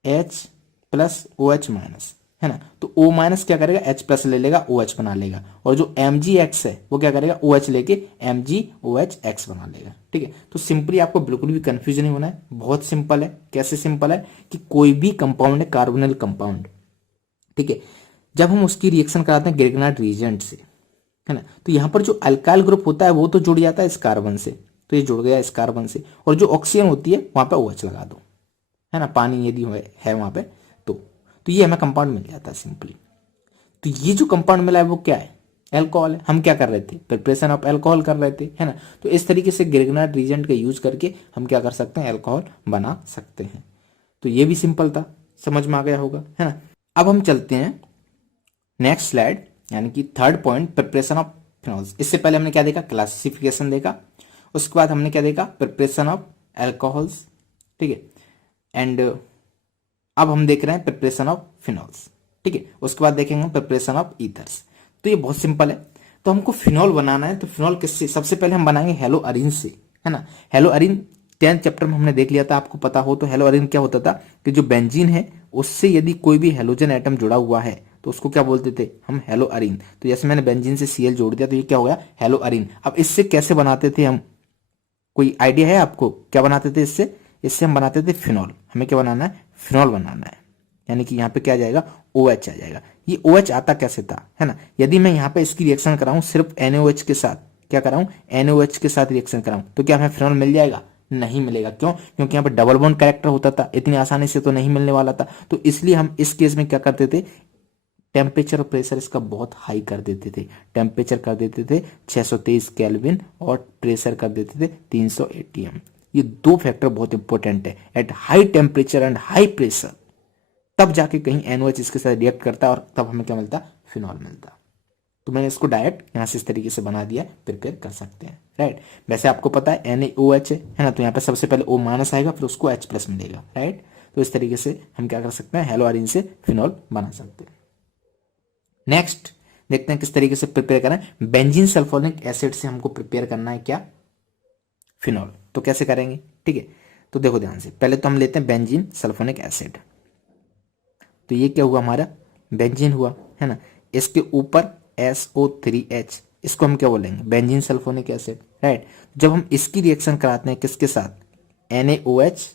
H plus OH minus, है ना। तो O माइनस क्या करेगा, H प्लस ले लेगा, OH बना लेगा, और जो MgX है वो क्या करेगा, OH लेके MgOH बना लेगा, ठीक है। तो सिंपली आपको बिल्कुल भी कंफ्यूजन नहीं होना है, बहुत सिंपल है। कैसे सिंपल है, कि कोई भी कंपाउंड है, कार्बोनिल कंपाउंड, ठीक है, जब हम उसकी रिएक्शन कराते हैं ग्रिग्नार्ड रीजेंट से, है ना, तो यहाँ पर जो अल्काइल ग्रुप होता है वो तो जुड़ जाता है इस कार्बन से, तो ये जुड़ गया इस कार्बन से, और जो ऑक्सीजन होती है वहां पे OH लगा दो, है ना, पानी यदि है वहां पे तो तो ये हमें कंपाउंड मिल जाता है सिंपली। तो ये जो कंपाउंड मिला है वो क्या है, एल्कोहल है। हम क्या कर रहे थे, प्रिपरेशन ऑफ एल्कोहल कर रहे थे, है ना। तो इस तरीके से ग्रिग्नार्ड रिएजेंट का यूज करके हम क्या कर सकते हैं, एल्कोहल बना सकते हैं। तो ये भी सिंपल था, समझ में आ गया होगा, है ना। अब हम चलते हैं नेक्स्ट स्लाइड, यानी कि third point, preparation of phenols. इससे पहले हमने क्या देखा, क्लासिफिकेशन देखा, उसके बाद हमने क्या देखा, प्रिपरेशन ऑफ एल्कोहल्स, ठीक है। एंड अब हम देख रहे हैं प्रिपरेशन ऑफ फिनॉल्स, ठीक है। उसके बाद देखेंगे हम प्रिपरेशन ऑफ ईथर्स। तो ये बहुत सिंपल है। तो हमको फिनॉल बनाना है, तो फिनॉल किससे, सबसे पहले हम बनाएंगे हेलो अरीन से, है ना। हेलो अरीन 10th चैप्टर में हमने देख लिया था, आपको पता हो तो। हेलो अरीन क्या होता था कि जो बेंजीन है उससे यदि कोई भी हेलोजन एटम जुड़ा हुआ है तो उसको क्या बोलते थे हम, हेलो अरीन। तो जैसे मैंने बेंजीन से Cl जोड़ दिया तो ये क्या हो गया, हेलो अरीन। अब इससे कैसे बनाते थे हम, कोई आइडिया है आपको क्या बनाते थे इससे? इससे हम बनाते थे फिनॉल। हमें क्या बनाना है, फिनॉल बनाना है। यानी कि यहाँ पे क्या आ जाएगा, OH आ जाएगा। ये OH आता कैसे था, है ना। यदि मैं यहाँ पे इसकी रिएक्शन कराऊं सिर्फ NaOH के साथ, क्या कराऊं, NaOH के साथ रिएक्शन कराऊं, तो क्या हमें फिनॉल मिल जाएगा? नहीं मिलेगा। क्यों? क्योंकि यहाँ पे डबल बॉन्ड कैरेक्टर होता था, इतनी आसानी से तो नहीं मिलने वाला था। तो इसलिए हम इस केस में क्या करते थे, टेम्परेचर और प्रेशर इसका बहुत हाई कर देते थे। टेम्परेचर कर देते थे 623 केल्विन और प्रेशर कर देते थे 300 ATM। ये दो फैक्टर बहुत इंपॉर्टेंट है। At high temperature and high pressure तब जाके कहीं NOH इसके साथ रिएक्ट करता है और तब हमें क्या मिलता, फिनॉल मिलता। तो मैंने इसको डायरेक्ट यहां से इस तरीके से बना दिया, प्रिपेयर कर सकते हैं, राइट। वैसे आपको पता है NaOH है ना, तो यहाँ पे सबसे पहले O माइनस आएगा, फिर उसको H+ मिलेगा, राइट। तो इस तरीके से हम क्या कर सकते हैं, हेलो अरीन से फिनॉल बना सकते हैं। नेक्स्ट देखते हैं किस तरीके से प्रिपेयर करें। बेंजीन सल्फोनिक एसिड से हमको प्रिपेयर करना है क्या, फिनॉल। तो कैसे करेंगे, ठीक है। तो देखो ध्यान से, पहले तो हम लेते हैं बेंजीन सल्फोनिक एसिड। तो ये क्या हुआ हमारा, बेंजीन हुआ, है ना। इसके ऊपर SO3H, इसको हम क्या बोलेंगे, बेंजीन सल्फोनिक एसिड, राइट। जब हम इसकी रिएक्शन कराते हैं किसके साथ, NaOH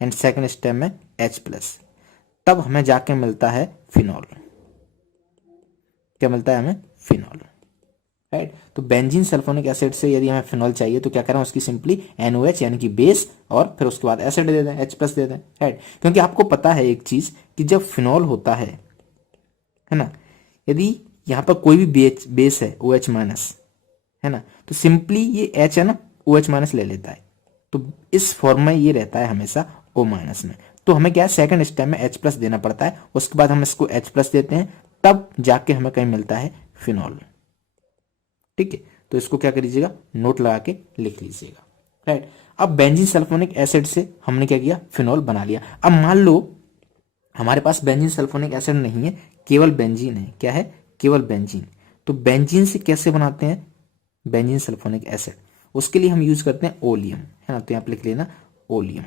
एंड सेकंड स्टेप में H+, तब हमें जाके मिलता है फिनॉल। क्या मिलता है हमें, फिनॉल, राइट। तो बेंजीन सल्फोनिक एसिड से यदि हमें फिनॉल चाहिए तो क्या करें, उसकी सिंपली NOH यानी कि बेस और फिर उसके बाद एसिड दे दें, H+ दे दें, राइट। क्योंकि आपको पता है एक चीज कि जब फिनॉल होता है ना, यदि यहाँ पर कोई भी बेस है OH-, है ना, तो सिंपली ये H है ना, OH- ले लेता है। तो इस फॉर्म में ये रहता है हमेशा O- में। तो हमें क्या है, सेकंड स्टेप में H+ देना पड़ता है, उसके बाद हम इसको H+ देते हैं, तब जाके हमें कहीं मिलता है फिनॉल, ठीक है। तो इसको क्या करिएगा, नोट लगा के लिख लीजिएगा, राइट। अब बेंजीन सल्फोनिक एसिड से हमने क्या किया, फिनॉल बना लिया। अब मान लो हमारे पास बेंजीन सल्फोनिक एसिड नहीं है, केवल बेंजीन है। क्या है, केवल बेंजीन। तो बेंजीन से कैसे बनाते हैं बेंजीन सल्फोनिक एसिड, उसके लिए हम यूज करते हैं ओलियम, है ना। तो यहाँ पे लिख लेना ओलियम।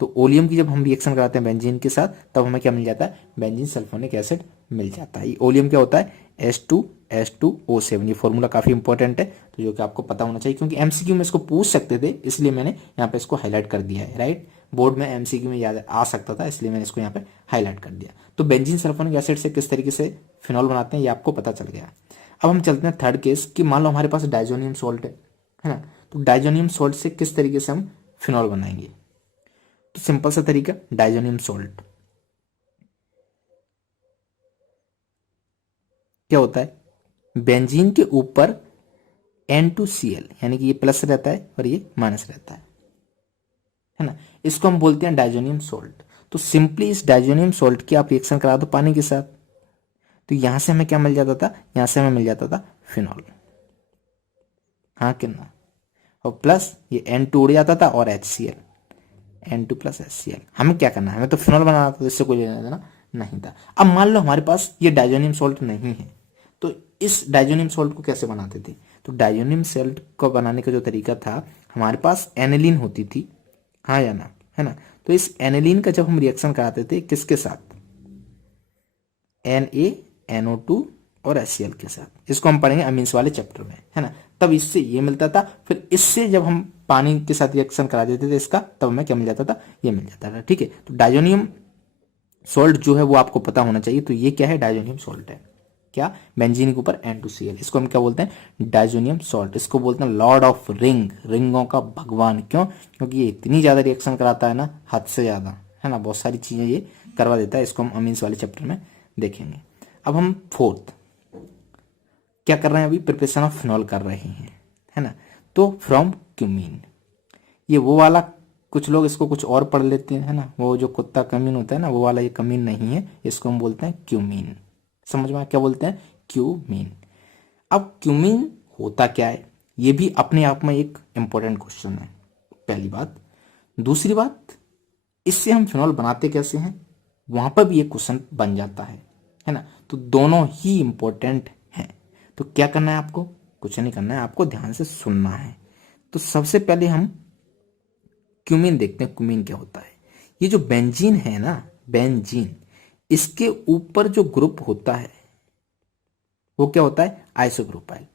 तो ओलियम की जब हम रिएक्शन कराते हैं बेंजीन के साथ, तब हमें क्या मिल जाता है, बेंजीन सल्फोनिक एसिड मिल जाता है। ये ओलियम क्या होता है, H2SO7। ये फॉर्मूला काफी इंपॉर्टेंट है, तो जो कि आपको पता होना चाहिए, क्योंकि MCQ में इसको पूछ सकते थे, इसलिए मैंने यहाँ पे इसको हाईलाइट कर दिया है, राइट। बोर्ड में MCQ में याद आ सकता था, इसलिए मैंने इसको यहाँ पे हाईलाइट कर दिया। तो बेंजीन सल्फोनिक एसिड से किस तरीके से फिनॉल बनाते हैं ये आपको पता चल गया। अब हम चलते हैं थर्ड केस कि मान लो हमारे पास डाइजोनियम सॉल्ट है ना। तो डाइजोनियम सॉल्ट से किस तरीके से हम फिनॉल बनाएंगे। तो सिंपल सा तरीका, डाइजोनियम सॉल्ट क्या होता है, बेंजीन के ऊपर N2Cl, यानी कि ये प्लस रहता है और ये माइनस रहता है ना। इसको हम बोलते हैं डाइजोनियम सॉल्ट। तो सिंपली इस डाइजोनियम सॉल्ट की आप रिएक्शन करा दो पानी के साथ, तो यहां से हमें क्या मिल जाता था, यहां से हमें मिल जाता था फिनॉल, हाँ कि ना। और प्लस ये N2 उड़ जाता था और HCl, N2+HCl। हमें क्या करना है, हमें तो फिनॉल बनाना था, इससे कोई लेना देना नहीं था। अब मान लो हमारे पास ये डाइजोनियम सॉल्ट नहीं है, तो इस डाइजोनियम सॉल्ट को कैसे बनाते थे। तो डाइजोनियम सॉल्ट को बनाने का जो तरीका था, हमारे पास एनिलीन होती थी, हाँ या ना, है ना। तो इस एनिलीन का जब हम रिएक्शन कराते थे किसके साथ, NaNO2 और HCl के साथ, इसको हम पढ़ेंगे अमीन्स वाले चैप्टर में, है ना। तब इससे ये मिलता था, फिर इससे जब हम पानी के साथ रिएक्शन करा देते थे इसका, तब हमें क्या मिल जाता था, ये मिल जाता था, ठीक है। तो डाइजोनियम सॉल्ट जो है वो आपको पता होना चाहिए। तो ये क्या है, डाइजोनियम सॉल्ट है, क्या, बेंजीन के ऊपर N2Cl। इसको हम क्या बोलते हैं, डाइजोनियम सॉल्ट। इसको बोलते हैं लॉर्ड ऑफ रिंग, रिंगों का भगवान। क्यों, क्योंकि ये इतनी ज्यादा रिएक्शन कराता है ना, हद से ज्यादा, है ना। बहुत सारी चीजें ये करवा देता है। इसको हम अमीन्स वाले चैप्टर में देखेंगे। अब हम फोर्थ क्या कर रहे हैं, अभी प्रिपरेशन ऑफ फिनॉल कर रहे हैं, है ना। तो फ्रॉम क्यूमीन, ये वो वाला, कुछ लोग इसको कुछ और पढ़ लेते हैं, है ना, वो जो कुत्ता कमीन होता है ना, वो वाला ये कमीन नहीं है, इसको हम बोलते हैं क्यूमीन। समझ में क्या बोलते हैं, क्यूमीन। अब क्यूमीन होता क्या है, ये भी अपने आप में एक इंपॉर्टेंट क्वेश्चन है, पहली बात। दूसरी बात, इससे हम फिनॉल बनाते कैसे हैं, वहां पर भी एक क्वेश्चन बन जाता है ना। तो दोनों ही इंपॉर्टेंट हैं। तो क्या करना है आपको, कुछ नहीं करना है, आपको ध्यान से सुनना है। तो सबसे पहले हम क्यूमीन देखते हैं, क्यूमीन क्या होता है। ये जो बेंजीन है ना, बेंजीन, इसके ऊपर जो ग्रुप होता है वो क्या होता है, आइसोप्रोपाइल।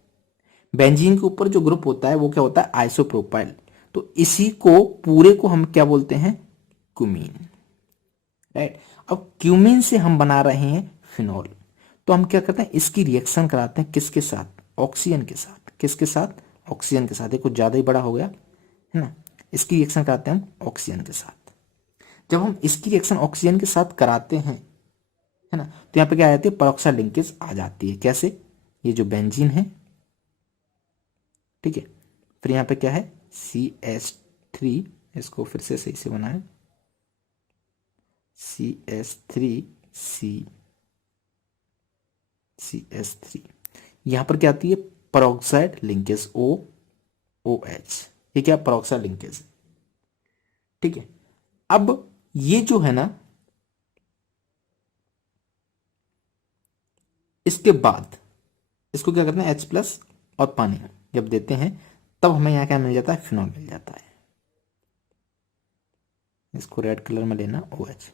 बेंजीन के ऊपर जो ग्रुप होता है वो क्या होता है, आइसोप्रोपाइल। तो इसी को पूरे को हम क्या बोलते हैं, क्यूमीन, राइट। अब क्यूमीन से हम बना रहे हैं फिनॉल। तो हम क्या करते हैं, इसकी रिएक्शन कराते हैं किसके साथ, ऑक्सीजन के साथ। किसके साथ, ऑक्सीजन के साथ। ये कुछ ज्यादा ही बड़ा हो गया, है ना। इसकी रिएक्शन कराते हैं हम ऑक्सीजन के साथ। जब हम इसकी रिएक्शन ऑक्सीजन के साथ कराते हैं, है ना, तो यहाँ पे क्या आ जाती है, पेरोक्साइड लिंकेज आ जाती है। कैसे, ये जो बेंजीन है, ठीक है, फिर यहाँ पे क्या है, CH3, इसको फिर से सही से बनाएं, CH3 यहां पर क्या आती है, पेरोक्साइड लिंकेज, OH। ये क्या, पेरोक्साइड लिंकेज, ठीक है। अब ये जो है ना, इसके बाद इसको क्या करते हैं, H+ और पानी जब देते हैं तब हमें यहाँ क्या मिल जाता है, फिनॉल मिल जाता है। इसको रेड कलर में लेना, OH।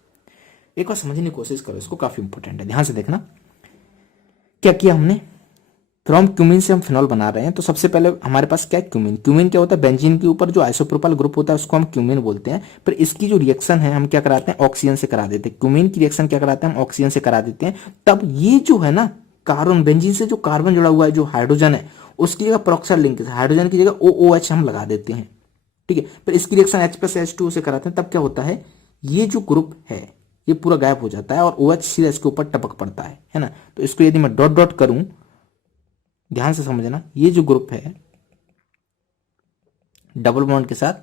एक बार समझने की कोशिश करो, इसको काफी इंपॉर्टेंट है, ध्यान से देखना। क्या किया हमने, फ्रॉम क्यूमीन से हम फिनॉल बना रहे हैं। तो सबसे पहले हमारे पास क्या है, क्यूमीन। क्यूमीन क्या होता है, बेंजीन के ऊपर जो आइसोप्रोपाइल ग्रुप होता है उसको हम क्यूमीन बोलते हैं। फिर इसकी जो रिएक्शन है हम क्या कराते हैं, ऑक्सीजन से करा देते हैं। क्यूमीन की रिएक्शन क्या कराते हैं, हम ऑक्सीजन से करा देते हैं। तब ये जो है ना, कार्बन, बेंजीन से जो कार्बन जुड़ा हुआ है, जो हाइड्रोजन है, उसकी जगह पेरोक्साइड लिंकेज, हाइड्रोजन की जगह OOH हम लगा देते हैं, ठीक है। फिर इसकी रिएक्शन H+H2 से कराते हैं। तब क्या होता है, ये जो ग्रुप है ये पूरा गायब हो जाता है और OH सीधा इसके ऊपर टपक पड़ता है ना। तो इसको यदि मैं डॉट डॉट करूं, ध्यान से समझना, ये जो ग्रुप है डबल बॉन्ड के साथ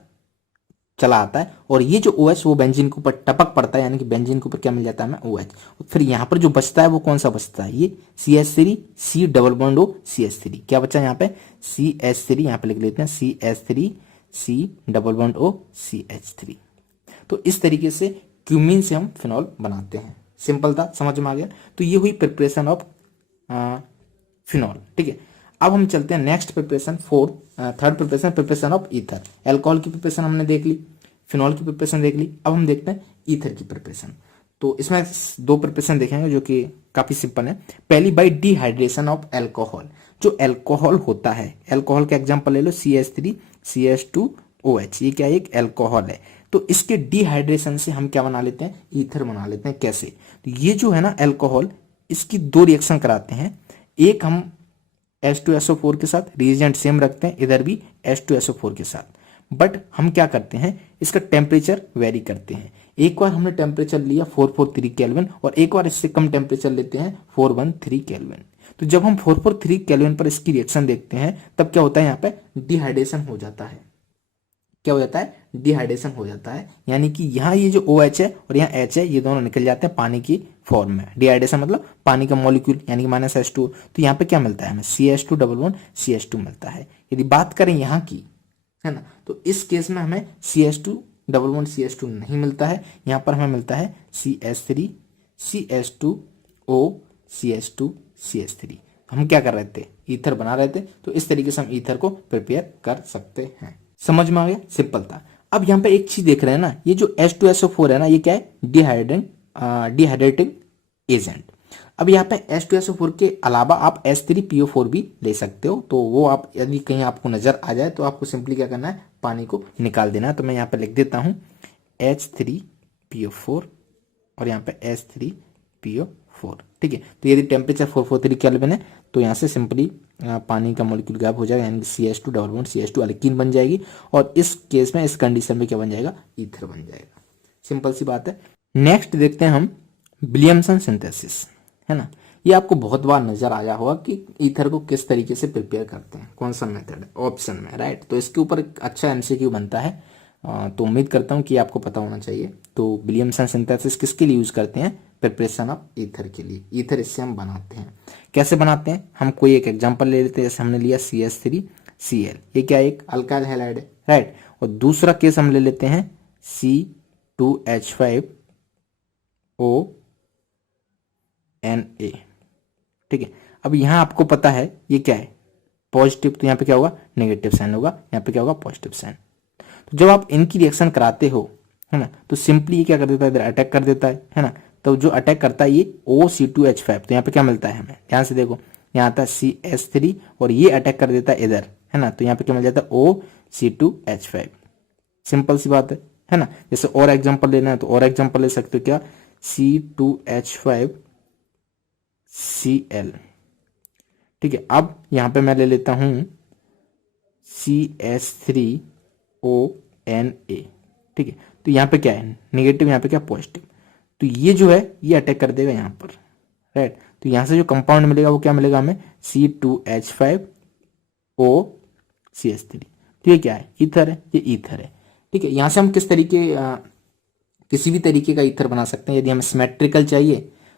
चला आता है और ये जो OH वो बेंजीन के ऊपर टपक पड़ता है, यानी कि बेंजीन के ऊपर क्या मिल जाता है हमें, OH। फिर यहां पर जो बचता है वो कौन सा बचता है, ये CH3, C double bond O CH3। क्या बचा यहाँ पे, CH3, यहाँ पे लिख लेते हैं CH3, C double bond O CH3। तो इस तरीके से क्यूमीन से हम फिनॉल बनाते हैं। सिंपल था, समझ में आ गया। तो ये हुई प्रिपरेशन ऑफ फिनॉल, ठीक है। अब हम चलते हैं next preparation, third preparation, preparation of ether. Alcohol की प्रिपरेशन हमने देख ली, फिनॉल की प्रिपरेशन देख ली। अब हम देखते हैं ईथर की प्रिपरेशन। तो इसमें दो प्रिपरेशन देखेंगे जो कि काफी सिंपल है। पहली, बाई डिहाइड्रेशन ऑफ अल्कोहल। जो अल्कोहल होता है, अल्कोहल का एग्जांपल ले लो, CH3 CH2OH, ये क्या है, एक अल्कोहल है। तो इसके डिहाइड्रेशन से हम क्या बना लेते हैं, ईथर बना लेते हैं। कैसे, तो ये जो है ना अल्कोहल, इसकी दो रिएक्शन कराते हैं। एक हम H2SO4 के साथ रिएजेंट सेम रखते हैं, इधर भी H2SO4 के साथ, बट हम क्या करते हैं, इसका टेम्परेचर वेरी करते हैं। एक बार हमने टेम्परेचर लिया 443 केल्विन और एक बार इससे कम टेम्परेचर लेते हैं 413 केल्विन। तो जब हम 443 केल्विन पर इसकी रिएक्शन देखते हैं तब क्या होता है, यहाँ पे डिहाइड्रेशन हो जाता है। क्या हो जाता है, डिहाइड्रेशन हो जाता है, यानी कि यहाँ ये जो OH है और यहाँ H है, ये दोनों निकल जाते हैं पानी की फॉर्म में। डिहाइड्रेशन मतलब पानी का मॉलिक्यूल, यानी कि -H2। तो यहाँ पे क्या मिलता है हमें, CH2 डबल बॉन्ड CH2 मिलता है। यदि बात करें यहाँ की, है ना, तो इस केस में हमें CH2 डबल बॉन्ड CH2 नहीं मिलता है, यहाँ पर हमें मिलता है CH3 CH2O CH2 CH3। हम क्या कर रहे थे, ईथर बना रहे थे। तो इस तरीके से हम ईथर को प्रिपेयर कर सकते हैं। समझ में आ गया, सिंपल था। अब यहाँ पे एक चीज देख रहे हैं ना, ये जो H2SO4 है ना, ये क्या है, डिहाइड्रेटिंग एजेंट। अब यहाँ पे H2SO4 के अलावा आप H3PO4 भी ले सकते हो। तो वो आप यदि कहीं आपको नजर आ जाए तो आपको सिंपली क्या करना है, पानी को निकाल देना है। तो मैं यहाँ पे लिख देता हूँ H3PO4 और यहाँ पे H3PO4, ठीक है। तो यदि टेम्परेचर 443 केल्विन है तो यहाँ से सिंपली पानी का मॉलिक्यूल गैप हो जाएगा, यानी CH2 double bond CH2 alkyne बन जाएगी और इस केस में, इस कंडीशन में क्या बन जाएगा, ईथर बन जाएगा। सिंपल सी बात है। नेक्स्ट देखते हैं हम विलियमसन सिंथेसिस, है ना। ये आपको बहुत बार नजर आया होगा कि ईथर को किस तरीके से प्रिपेयर करते हैं, कौन सा मेथड है ऑप्शन में, राइट। तो इसके ऊपर एक अच्छा एमसीक्यू बनता है, तो उम्मीद करता हूँ कि आपको पता होना चाहिए। तो विलियमसन सिंथेसिस किसके लिए यूज करते हैं, प्रिपरेशन ऑफ ईथर के लिए। ईथर इससे हम बनाते हैं। कैसे बनाते हैं, हम कोई एक एग्जांपल ले लेते हैं, जैसे हमने लिया CH3Cl, ये क्या है, एक अल्काइल हैलाइड है, राइट। और दूसरा केस हम ले लेते हैं C2H5ONa, ठीक है। अब यहां आपको पता है ये क्या है, पॉजिटिव, तो यहाँ पे क्या होगा, नेगेटिव साइन होगा, यहाँ पे क्या होगा, पॉजिटिव साइन। तो जब आप इनकी रिएक्शन कराते हो, है ना, तो सिंपली ये क्या कर देता है, इधर अटैक कर देता है ना। तो जो अटैक करता है ये OC2H5, तो यहाँ पे क्या मिलता है हमें, ध्यान से देखो, यहाँ आता है CH3 और ये अटैक कर देता है इधर, है ना। तो यहाँ पे क्या मिल जाता है, OC2H5। सिंपल सी बात है ना। जैसे और एग्जांपल लेना है तो और एग्जांपल ले सकते हो, क्या, C2H5Cl, ठीक है। अब यहां पे मैं ले लेता हूं CH3ONa, ठीक है। तो यहाँ पे क्या है, नेगेटिव, यहाँ पे क्या, पॉजिटिव। तो ये जो है ये अटैक कर देगा यहाँ पर, राइट। तो यहाँ से जो कंपाउंड मिलेगा वो क्या मिलेगा हमें, C2H5OCH3। तो ये क्या है, ईथर है, ये ईथर है, ठीक है। यहाँ से हम किसी भी तरीके का ईथर बना सकते हैं। यदि हमें सिमेट्रिकल चाहिए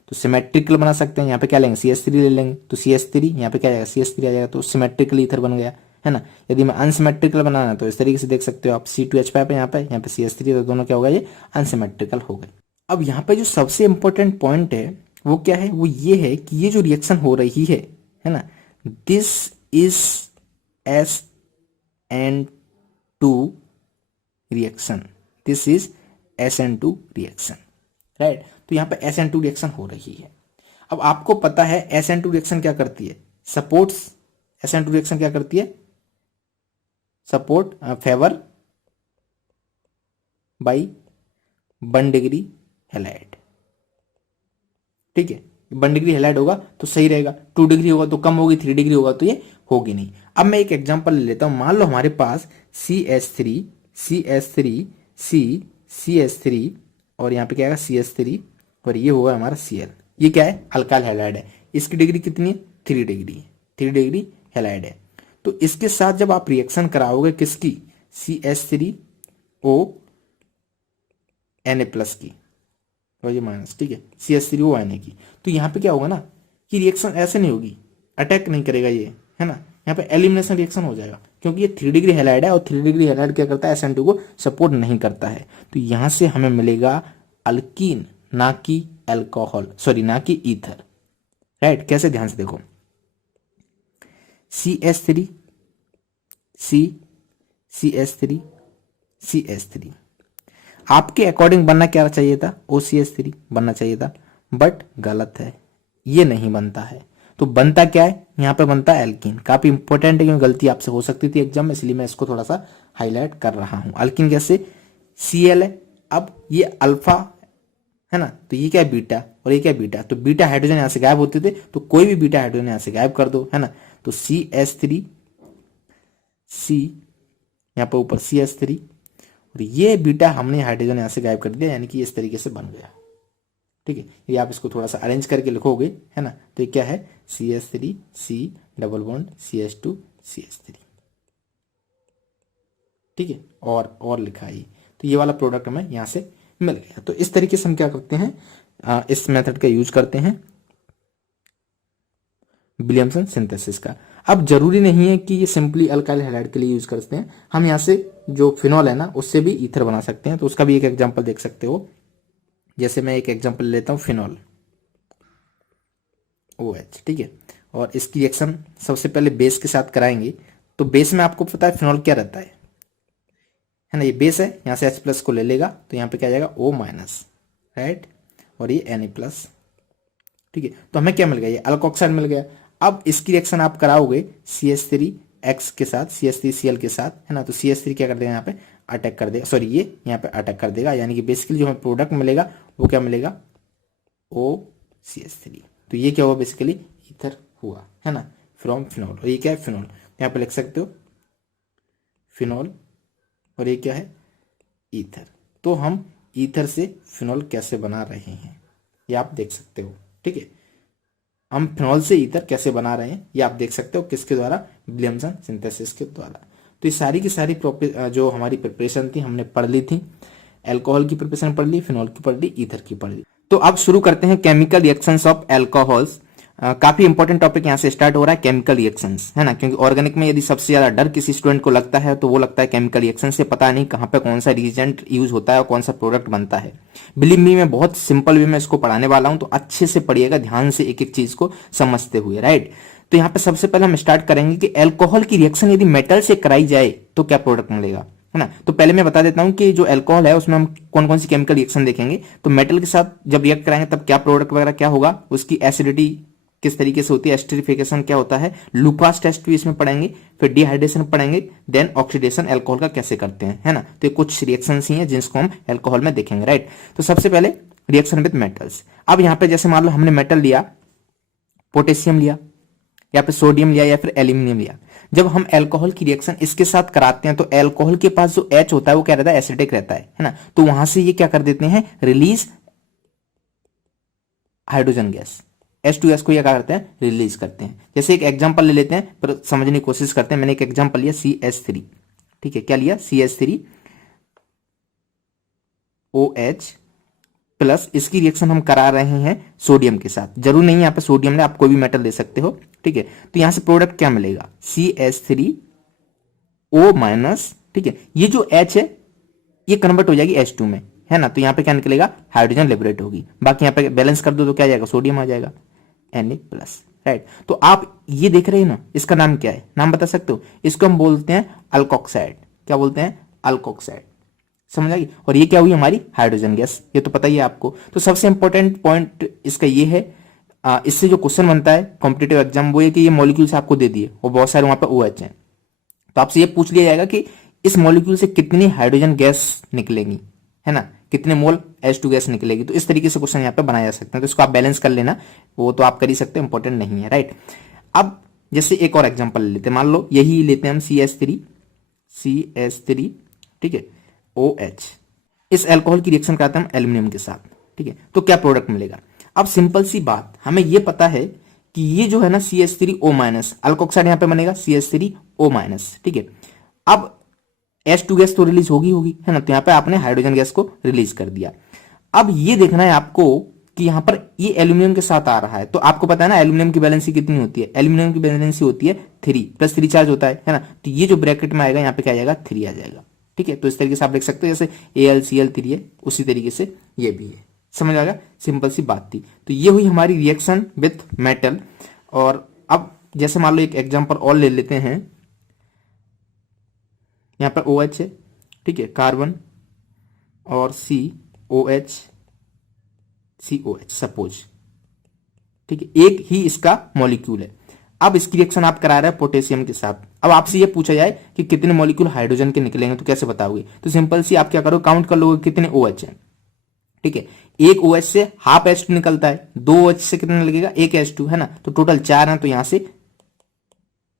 तो सिमेट्रिकल बना सकते हैं। यहाँ पे क्या लेंगे, CH3 ले लेंगे, तो CH3 यहाँ पे क्या आएगा, CH3 आ जाएगा, तो सिमेट्रिकल ईथर बन गया, है ना। यदि मैं अनसिमेट्रिकल बनाना है तो इस तरीके से देख सकते हो आप, C2H5 है यहाँ पे CH3, तो दोनों क्या होगा, ये अनसिमेट्रिकल हो गए। अब यहाँ पे जो सबसे इंपॉर्टेंट पॉइंट है वो क्या है, वो ये है कि ये जो रिएक्शन हो रही है ना, this is SN2 reaction, this is SN2 reaction, right. तो यहाँ पे SN2 रिएक्शन हो रही है। अब आपको पता है SN2 रिएक्शन क्या करती है, सपोर्ट्स, SN2 रिएक्शन क्या करती है, support favour by 1 degree halide, ठीक है। 1 डिग्री हैलाइड होगा तो सही रहेगा, 2 डिग्री होगा तो कम होगी, 3 डिग्री होगा तो ये होगी नहीं। अब मैं एक एग्जांपल ले लेता हूं, मान लो हमारे पास CH3 CH3 CH3 और यहाँ पे क्या आएगा, CH3 और ये होगा हमारा Cl। ये क्या है, अल्काइल हैलाइड है, इसकी डिग्री कितनी है, 3 डिग्री, 3 डिग्री हैलाइड है। तो इसके साथ जब आप रिएक्शन कराओगे किसकी, CH3ONa+ की, और ये माइनस, ठीक है, CH3ONa की। तो यहाँ पे क्या होगा ना कि रिएक्शन ऐसे नहीं होगी, अटैक नहीं करेगा ये, है ना। यहाँ पे एलिमिनेशन रिएक्शन हो जाएगा, क्योंकि ये 3 डिग्री हैलाइड है और 3 डिग्री हैलाइड क्या करता है, SN2 को सपोर्ट नहीं करता है। तो यहाँ से हमें मिलेगा अल्कीन, ना कि एल्कोहल, सॉरी ना कि ईथर, राइट। कैसे, ध्यान से देखो, CH3 CH3 CH3, आपके अकॉर्डिंग बनना क्या चाहिए था, OCH3 बनना चाहिए था, बट गलत है, ये नहीं बनता है। तो बनता क्या है, यहाँ पे बनता है एल्कीन। काफी इंपॉर्टेंट है, क्योंकि गलती आपसे हो सकती थी एग्जाम में, इसलिए मैं इसको थोड़ा सा हाईलाइट कर रहा हूं। अल्कीन कैसे, Cl है, अब ये अल्फा है ना, तो ये क्या है, बीटा, और ये क्या है, बीटा। तो बीटा हाइड्रोजन यहां से गायब होते थे, तो कोई भी बीटा हाइड्रोजन यहां से गायब कर दो, है ना। तो CH3C, यहाँ पर ऊपर CH3, और ये बीटा हमने हाइड्रोजन यहां से गायब कर दिया, यानी कि इस तरीके से बन गया, ठीक है। ये आप इसको थोड़ा सा अरेंज करके लिखोगे, है ना, तो ये क्या है, CH3C double bond CH2 CH3, ठीक है। और लिखा है, तो ये वाला प्रोडक्ट हमें यहां से मिल गया। तो इस तरीके से हम क्या करते हैं, इस मेथड का यूज करते हैं विलियमसन सिंथेसिस का। अब जरूरी नहीं है कि ये सिंपली अल्काइल हैलाइड के लिए यूज करते हैं, हम यहाँ से जो फिनॉल है ना उससे भी ईथर बना सकते हैं। तो उसका भी एक एग्जांपल देख सकते हो, जैसे मैं एक एग्जांपल लेता हूँ, फिनॉल OH, ठीक है। और इसकी रिएक्शन सबसे पहले बेस के साथ कराएंगे। तो बेस में आपको पता है फिनॉल क्या रहता है ना, ये बेस है, यहाँ से H+ को ले लेगा, तो यहाँ पे क्या आ जाएगा, O-, राइट, और ये Na+, ठीक है। तो हमें क्या मिल गया, ये अल्कोक्साइड मिल गया। अब इसकी रिएक्शन आप कराओगे CH3X के साथ, CH3Cl के साथ, है ना। तो CH3 क्या कर देगा, यहाँ पे अटैक कर देगा, सॉरी ये यहाँ पे अटैक कर देगा, यानी कि बेसिकली जो हमें प्रोडक्ट मिलेगा वो क्या मिलेगा, OCH3। तो ये क्या हुआ, बेसिकली ईथर हुआ, है ना, फ्रॉम फिनॉल। और ये क्या है, फिनॉल, यहाँ पे लिख सकते हो फिनॉल, और ये क्या है, ईथर। तो हम ईथर से फिनॉल कैसे बना रहे हैं, ये आप देख सकते हो। ठीक है, हम फिनॉल से ईथर कैसे बना रहे हैं ये आप देख सकते हो, किसके द्वारा, विलियमसन सिंथेसिस के द्वारा। तो ये सारी की सारी जो हमारी प्रिपरेशन थी हमने पढ़ ली थी। एल्कोहल की प्रिपरेशन पढ़ ली, फिनॉल की पढ़ ली, ईथर की पढ़ ली। तो अब शुरू करते हैं केमिकल रिएक्शंस ऑफ एल्कोहल्स। काफी इंपॉर्टेंट टॉपिक यहाँ से स्टार्ट हो रहा है, केमिकल रिएक्शंस, है ना। क्योंकि ऑर्गेनिक में यदि सबसे ज्यादा डर किसी स्टूडेंट को लगता है तो वो लगता है केमिकल रिएक्शन से, पता नहीं कहाँ पे कौन सा रिएजेंट यूज होता है और कौन सा प्रोडक्ट बनता है। बिलीव मी, मैं बहुत सिंपल वे में इसको पढ़ाने वाला हूं, तो अच्छे से पढ़िएगा, ध्यान से एक एक चीज को समझते हुए, राइट। तो यहाँ पे सबसे पहले हम स्टार्ट करेंगे कि एल्कोहल की रिएक्शन यदि मेटल से कराई जाए तो क्या प्रोडक्ट मिलेगा, है ना। तो पहले मैं बता देता हूं कि जो एल्कोहल है उसमें हम कौन कौन सी केमिकल रिएक्शन देखेंगे। तो मेटल के साथ जब रिएक्ट कराएंगे तब क्या प्रोडक्ट वगैरह क्या होगा, उसकी एसिडिटी किस तरीके से होती है, एस्टरिफिकेशन क्या होता है, लुकास टेस्ट भी इसमें पढ़ेंगे, फिर डिहाइड्रेशन पढ़ेंगे, देन ऑक्सीडेशन एल्कोहल का कैसे करते हैं, है ना। तो ये कुछ रिएक्शंस ही हैं जिसको हम एल्कोहल में देखेंगे, राइट। तो सबसे पहले रिएक्शन विद मेटल्स। अब यहाँ पे जैसे मान लो हमने मेटल लिया, पोटेशियम लिया या फिर सोडियम लिया या फिर एल्यूमिनियम लिया। जब हम एल्कोहल की रिएक्शन इसके साथ कराते हैं तो एल्कोहल के पास जो H होता है वो क्या रहता है, एसिडिक रहता है ना। तो वहां से ये क्या कर देते हैं, रिलीज हाइड्रोजन गैस, H2S को ये क्या करते हैं, रिलीज करते हैं। जैसे एक एग्जांपल ले लेते हैं पर समझने की कोशिश करते हैं। मैंने एक एग्जांपल लिया CH3, ठीक है, क्या लिया, CH3OH प्लस, इसकी रिएक्शन हम करा रहे हैं सोडियम के साथ। जरूर नहीं यहाँ पे सोडियम ले, आप कोई भी मेटल दे सकते हो, ठीक है। तो यहां से प्रोडक्ट क्या मिलेगा, CH3O-, ठीक है। ये जो H है ये कन्वर्ट हो जाएगी H2 में, है ना। तो यहाँ पे क्या निकलेगा, हाइड्रोजन लिबरेट होगी। बाकी यहाँ पे बैलेंस कर दो तो क्या आ जाएगा, सोडियम आ जाएगा, Na+, राइट। तो आप ये देख रहे हैं ना, इसका नाम क्या है, नाम बता सकते हो, इसको हम बोलते हैं अल्कोक्साइड। क्या बोलते हैं, अल्कोक्साइड, समझ आ गई। और ये क्या हुई, हमारी हाइड्रोजन गैस, ये तो पता ही है आपको। तो सबसे इंपॉर्टेंट पॉइंट इसका ये है, इससे जो क्वेश्चन बनता है कॉम्पिटेटिव एग्जाम वो है कि ये मॉलिक्यूल्स आपको दे दिए और बहुत सारे वहां पे OH हैं, तो आपसे ये पूछ लिया जाएगा कि इस मॉलिक्यूल से कितनी हाइड्रोजन गैस निकलेगी, है ना, कितने मोल H2 गैस निकलेगी। तो इस तरीके से क्वेश्चन यहाँ पे बनाया जा सकता है। तो इसको आप बैलेंस कर लेना, वो तो आप कर ही सकते हैं, इंपॉर्टेंट नहीं है, राइट। अब जैसे एक और एग्जांपल ले लेते हैं, मान लो यही लेते हैं हम CH3, ठीक है, OH। इस अल्कोहल की रिएक्शन कराते हैं हम एल्यूमिनियम के साथ, ठीक है। तो क्या प्रोडक्ट मिलेगा। अब सिंपल सी बात, हमें यह पता है कि ये जो है ना CH3O-, अल्कोक्साइड यहां पे बनेगा CH3O-, ठीक है। अब H2 गैस तो रिलीज होगी, है ना। तो यहां पे आपने हाइड्रोजन गैस को रिलीज कर दिया। अब ये देखना है आपको कि यहां पर ये एल्यूमिनियम के साथ आ रहा है, तो आपको पता है ना एल्यूमिनियम की वैलेंसी कितनी होती है, एल्यूमिनियम की वैलेंसी होती है 3 + 3 चार्ज होता है ना। तो ये जो ब्रैकेट में आएगा यहाँ पे क्या आ जाएगा, 3 आ जाएगा, ठीक है। तो इस तरीके से आप लिख सकते हो, जैसे AlCl3 है उसी तरीके से ये भी है, समझ आ गया, सिंपल सी बात थी। तो ये हुई हमारी रिएक्शन विथ मेटल। और अब जैसे मान लो एक एग्जांपल और ले लेते हैं, यहां पर OH है, ठीक है, कार्बन और COH सपोज, ठीक है, एक ही इसका मॉलिक्यूल है। अब इसकी रिएक्शन आप करा रहे हैं पोटेशियम के साथ। अब आपसे ये पूछा जाए कि कितने मॉलिक्यूल हाइड्रोजन के निकलेंगे, तो कैसे बताओगे। तो सिंपल सी आप क्या करो, काउंट कर लोगे कितने OH हैं, ठीक है। एक OH से हाफ H2 निकलता है, 2 OH से कितना लगेगा, एक H2, है ना। तो टोटल 4 है, तो यहां से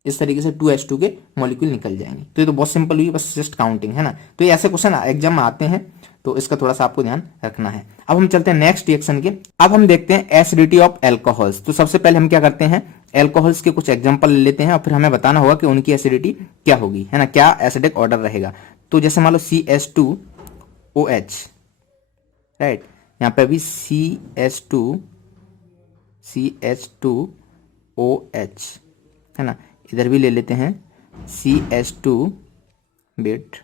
इस तरीके से 2H2 के मॉलिक्यूल निकल जाएंगे। तो ये तो बहुत सिंपल हुई, बस जस्ट काउंटिंग, है ना। तो ये ऐसे क्वेश्चन एग्जाम में आते हैं, तो इसका थोड़ा सा आपको ध्यान रखना है। अब हम चलते हैं नेक्स्ट रिएक्शन के। अब हम देखते हैं एसिडिटी ऑफ एल्कोहल्स। तो सबसे पहले हम क्या करते हैं, एल्कोहल्स के कुछ एग्जांपल ले लेते हैं और फिर हमें बताना होगा कि उनकी एसिडिटी क्या होगी, है ना, क्या एसिडिक ऑर्डर रहेगा। तो जैसे मान लो CH2OH, राइट, यहां पे अभी CH2OH, है ना। इधर भी ले लेते हैं CH2 बिट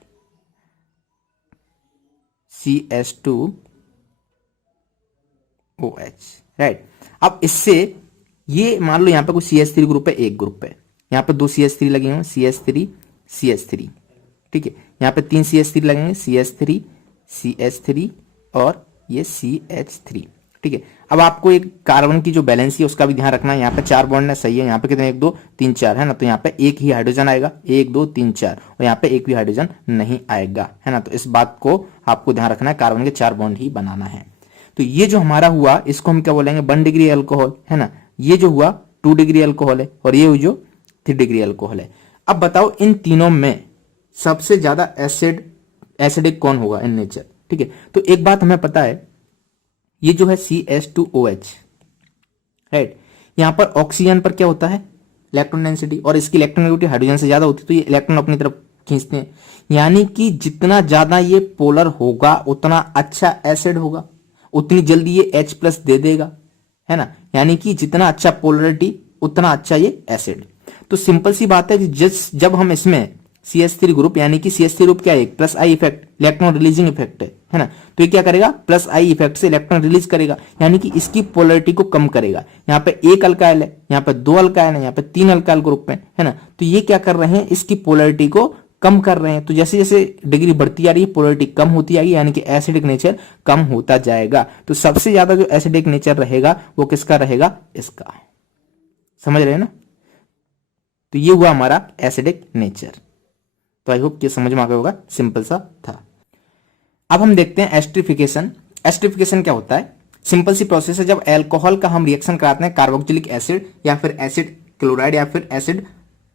CH2OH, राइट। अब इससे ये मान लो यहां पे कोई CH3 ग्रुप है, एक ग्रुप है, यहां पे 2 CH3 लगे हुए, CH3 ठीक है। यहां पे 3 CH3 लगेंगे, CH3 और ये CH3, ठीक है। अब आपको एक कार्बन की जो बैलेंस है उसका भी ध्यान रखना है। यहाँ पे 4 बॉन्ड है, सही है। यहाँ पे कितने, 1 2 3 4, है ना। तो यहाँ पे एक ही हाइड्रोजन आएगा, 1 2 3 4, और यहाँ पे एक भी हाइड्रोजन नहीं आएगा, है ना। तो इस बात को आपको ध्यान रखना है, कार्बन के 4 बॉन्ड ही बनाना है। तो ये जो हमारा हुआ इसको हम क्या बोलेंगे, 1 डिग्री अल्कोहल, है ना। ये जो हुआ 2 डिग्री अल्कोहल है, और ये हुई जो 3 डिग्री अल्कोहल है। अब बताओ इन तीनों में सबसे ज्यादा एसिडिक कौन होगा इन नेचर, ठीक है। तो एक बात हमें पता है, ये जो है CH2OH, राइट, यहां पर ऑक्सीजन पर क्या होता है, इलेक्ट्रॉन डेंसिटी, और इसकी इलेक्ट्रॉन नेगेटिविटी हाइड्रोजन से ज्यादा होती है, तो ये इलेक्ट्रॉन अपनी तरफ खींचते हैं। यानी कि जितना ज्यादा ये पोलर होगा उतना अच्छा एसिड होगा, उतनी जल्दी ये H+ दे देगा, है ना। यानी कि जितना अच्छा पोलरिटी उतना अच्छा ये एसिड। तो सिंपल सी बात है कि जब हम इसमें CH3 ग्रुप, यानी कि CH3 ग्रुप क्या है, plus I effect, electron releasing effect है ना, तो ये क्या करेगा, प्लस आई इफेक्ट से इलेक्ट्रॉन रिलीज करेगा, यानी कि इसकी पोलरिटी को कम करेगा। यहाँ पे एक अल्काइल है, यहाँ पे 2 अल्काइल है, यहाँ पे 3 अल्काइल ग्रुप है ना, तो ये क्या कर रहे हैं, इसकी पोलरिटी को कम कर रहे हैं। तो जैसे जैसे डिग्री बढ़ती जा रही है पोलरिटी कम होती जाएगी, यानी कि एसिडिक नेचर कम होता जाएगा। तो सबसे ज्यादा जो एसिडिक नेचर रहेगा वो किसका रहेगा, इसका। समझ रहे हैं ना। तो ये हुआ हमारा एसिडिक नेचर। तो आई होप ये समझ में आ गया होगा, सिंपल सा था। अब हम देखते हैं एस्टरिफिकेशन। एस्टरिफिकेशन क्या होता है, सिंपल सी प्रोसेस है, जब अल्कोहल का हम रिएक्शन कराते हैं कार्बोक्सिलिक एसिड या फिर एसिड क्लोराइड या फिर एसिड